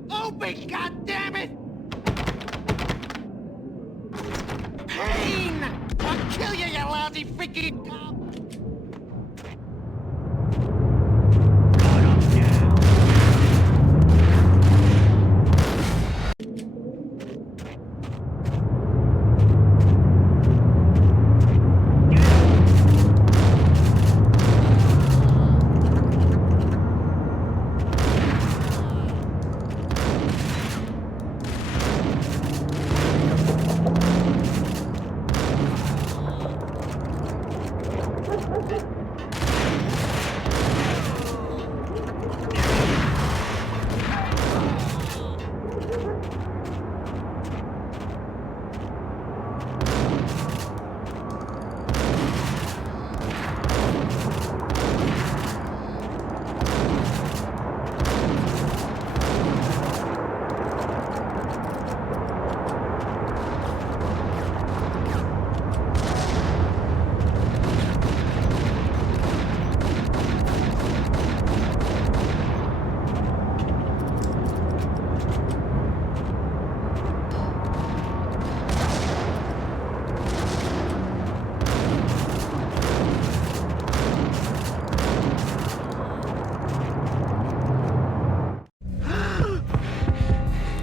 Open, goddammit! Payne! I'll kill you, you lousy freaking cop!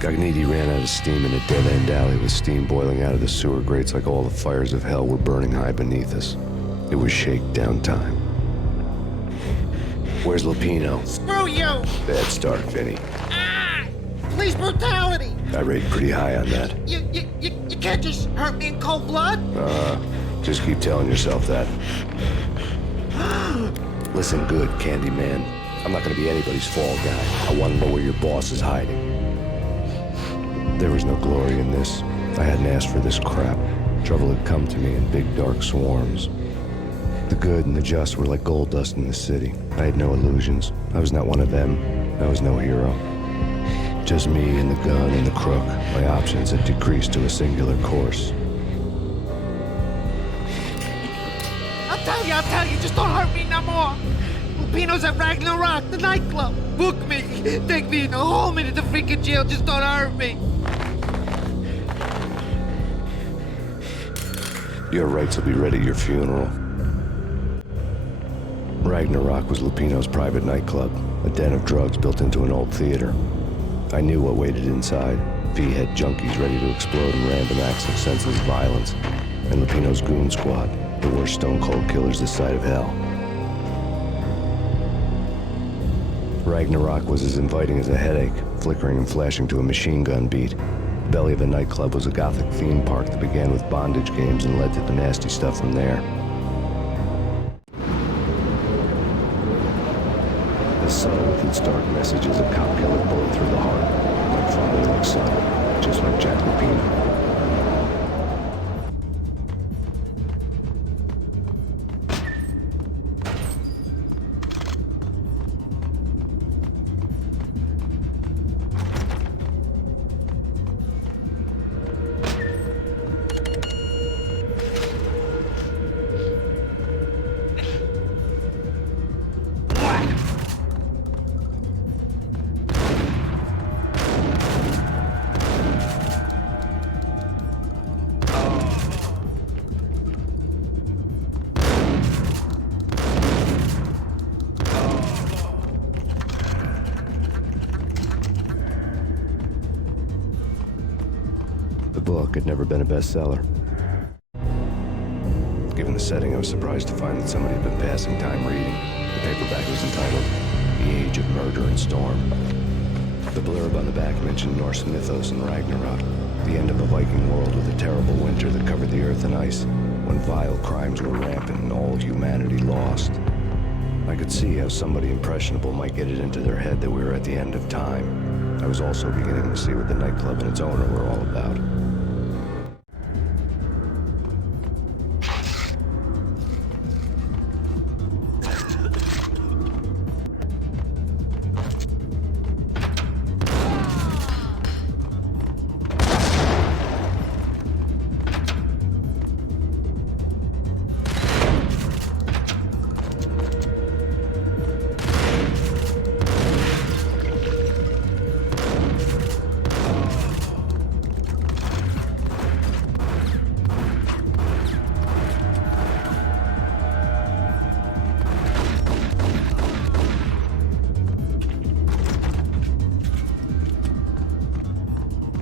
Gagniti ran out of steam in a dead-end alley with steam boiling out of the sewer grates like all the fires of hell were burning high beneath us. It was shakedown time. Where's Lupino? Screw you! Bad start, Vinny. Police brutality! I rate pretty high on that. You can't just hurt me in cold blood? Just keep telling yourself that. Listen good, Candyman. I'm not gonna be anybody's fall guy. I wanna know where your boss is hiding. There was no glory in this. I hadn't asked for this crap. Trouble had come to me in big dark swarms. The good and the just were like gold dust in the city. I had no illusions. I was not one of them. I was no hero. Just me and the gun and the crook. My options had decreased to a singular course. I'll tell you, just don't hurt me no more. Lupino's at Ragna, the nightclub. Book me. Take me in a home into the freaking jail. Just don't hurt me. Your rights will be ready at your funeral. Ragnarok was Lupino's private nightclub, a den of drugs built into an old theater. I knew what waited inside. V had junkies ready to explode in random acts of senseless violence, and Lupino's goon squad, the worst stone-cold killers this side of hell. Ragnarok was as inviting as a headache, flickering and flashing to a machine gun beat. The belly of the nightclub was a gothic theme park that began with bondage games and led to the nasty stuff from there. The sun with its dark messages, a cop killer bullet through the heart, like father, like son, just like Jack Lupino. book had never been a bestseller. Given the setting, I was surprised to find that somebody had been passing time reading. The paperback was entitled The Age of Murder and Storm. The blurb on the back mentioned Norse mythos and Ragnarok, the end of a Viking world with a terrible winter that covered the earth in ice, when vile crimes were rampant and all humanity lost. I could see how somebody impressionable might get it into their head that we were at the end of time. I was also beginning to see what the nightclub and its owner were all about.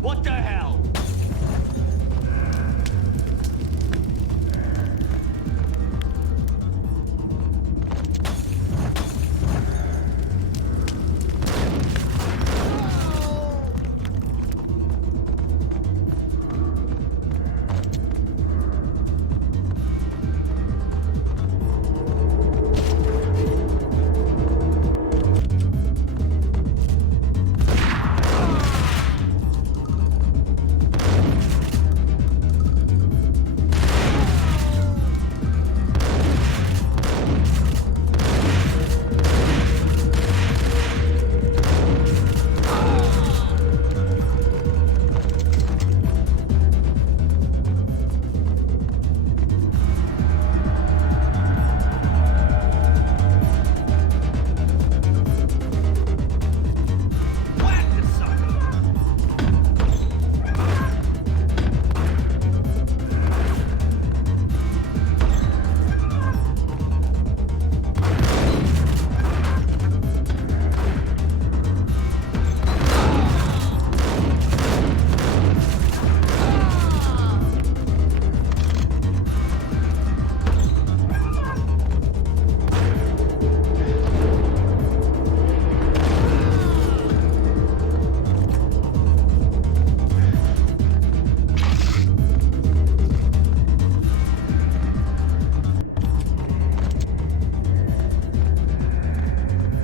What the hell?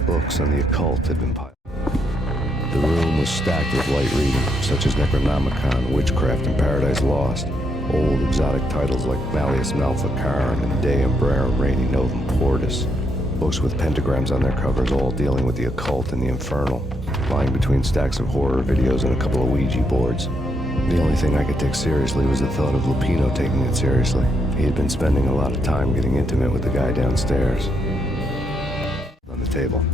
Books on the occult had been piled. The room was stacked with light reading, such as Necronomicon, Witchcraft, and Paradise Lost. Old exotic titles like Malleus Maleficarum and De Umbrarum Reini Novum Portus. Books with pentagrams on their covers, all dealing with the occult and the infernal, lying between stacks of horror videos and a couple of Ouija boards. The only thing I could take seriously was the thought of Lupino taking it seriously. He had been spending a lot of time getting intimate with the guy downstairs. On the table.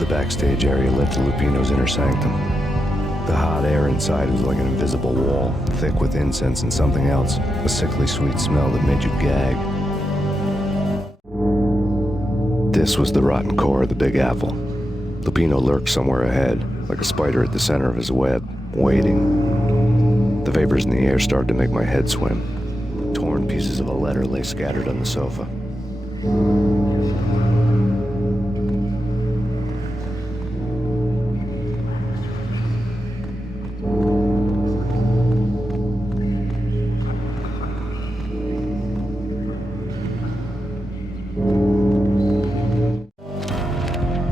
The backstage area led to Lupino's inner sanctum. The hot air inside was like an invisible wall, thick with incense and something else, a sickly sweet smell that made you gag. This was the rotten core of the Big Apple. Lupino lurked somewhere ahead, like a spider at the center of his web, waiting. The vapors in the air started to make my head swim. Torn pieces of a letter lay scattered on the sofa.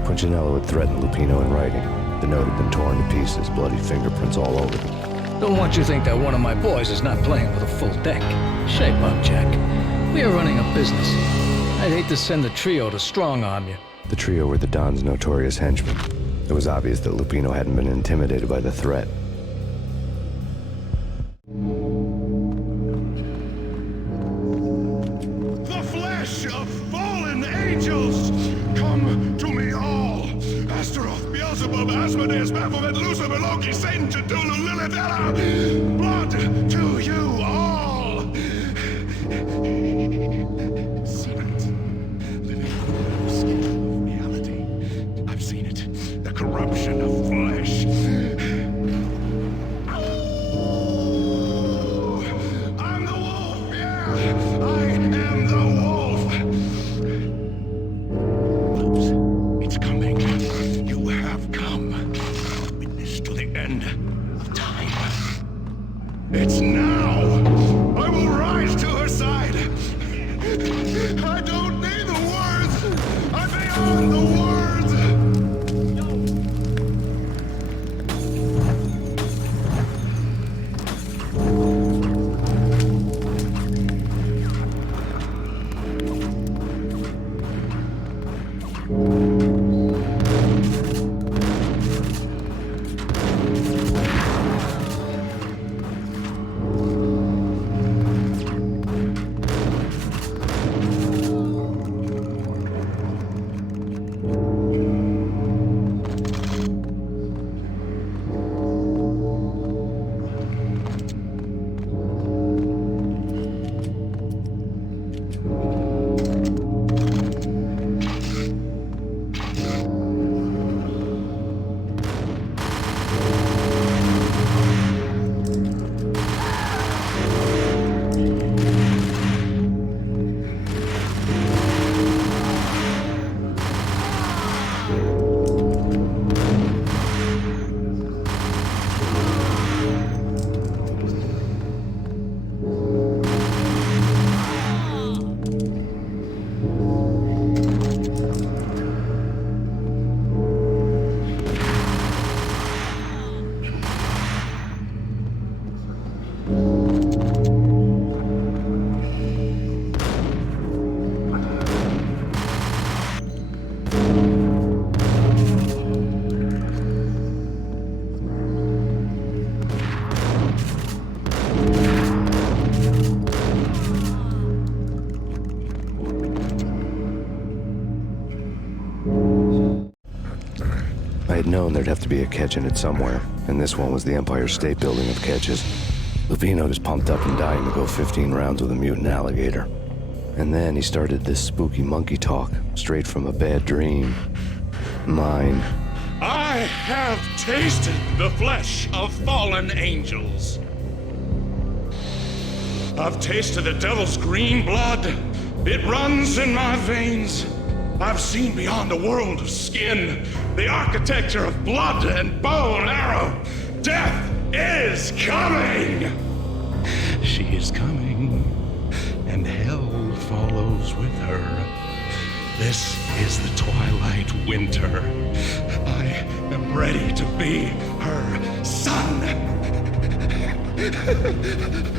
Punchinello had threatened Lupino in writing. The note had been torn to pieces, bloody fingerprints all over them. Don't want you to think that one of my boys is not playing with a full deck. Shape up, Jack. We are running a business. I'd hate to send the trio to strong-arm you. The trio were the Don's notorious henchmen. It was obvious that Lupino hadn't been intimidated by the threat. The flesh of fallen angels! Come to me all! Astaroth, Beelzebub, Asmodeus, Baphomet, Lucifer, Loki, Satan, Cthulhu, Lilith, Ella! Blood to you all! Secret. Living on the skin of reality. I've seen it. The corruption of flesh. I'm the wolf, yeah! I am the wolf! Folks, it's coming. You have come. Witness to the end of time. It's now! I will rise to her side! I don't need the words! I'm beyond the words! I had known there'd have to be a catch in it somewhere, and this one was the Empire State Building of catches. Lupino was pumped up and dying to go 15 rounds with a mutant alligator. And then he started this spooky monkey talk, straight from a bad dream. Mine. I have tasted the flesh of fallen angels. I've tasted the devil's green blood. It runs in my veins. I've seen beyond a world of skin, the architecture of blood and bow and arrow. Death is coming! She is coming, and hell follows with her. This is the twilight winter. I am ready to be her son.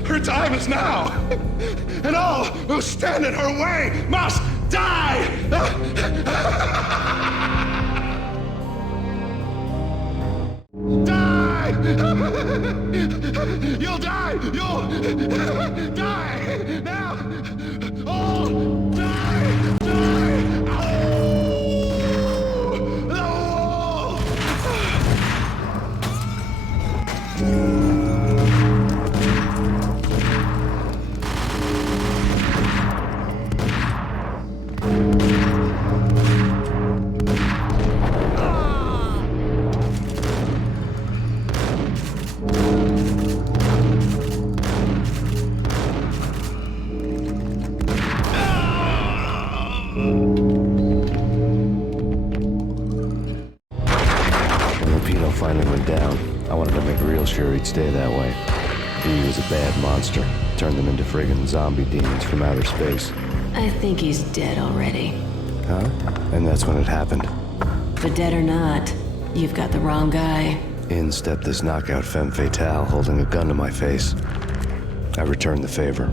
Her time is now, and all who stand in her way must die! Die! You'll die! You'll die! Now! All die! Die! Oh! The When Lupino finally went down, I wanted to make real sure he'd stay that way. He was a bad monster. Turned them into friggin' zombie demons from outer space. I think he's dead already. Huh? And that's when it happened. But dead or not, you've got the wrong guy. In stepped this knockout femme fatale holding a gun to my face. I returned the favor.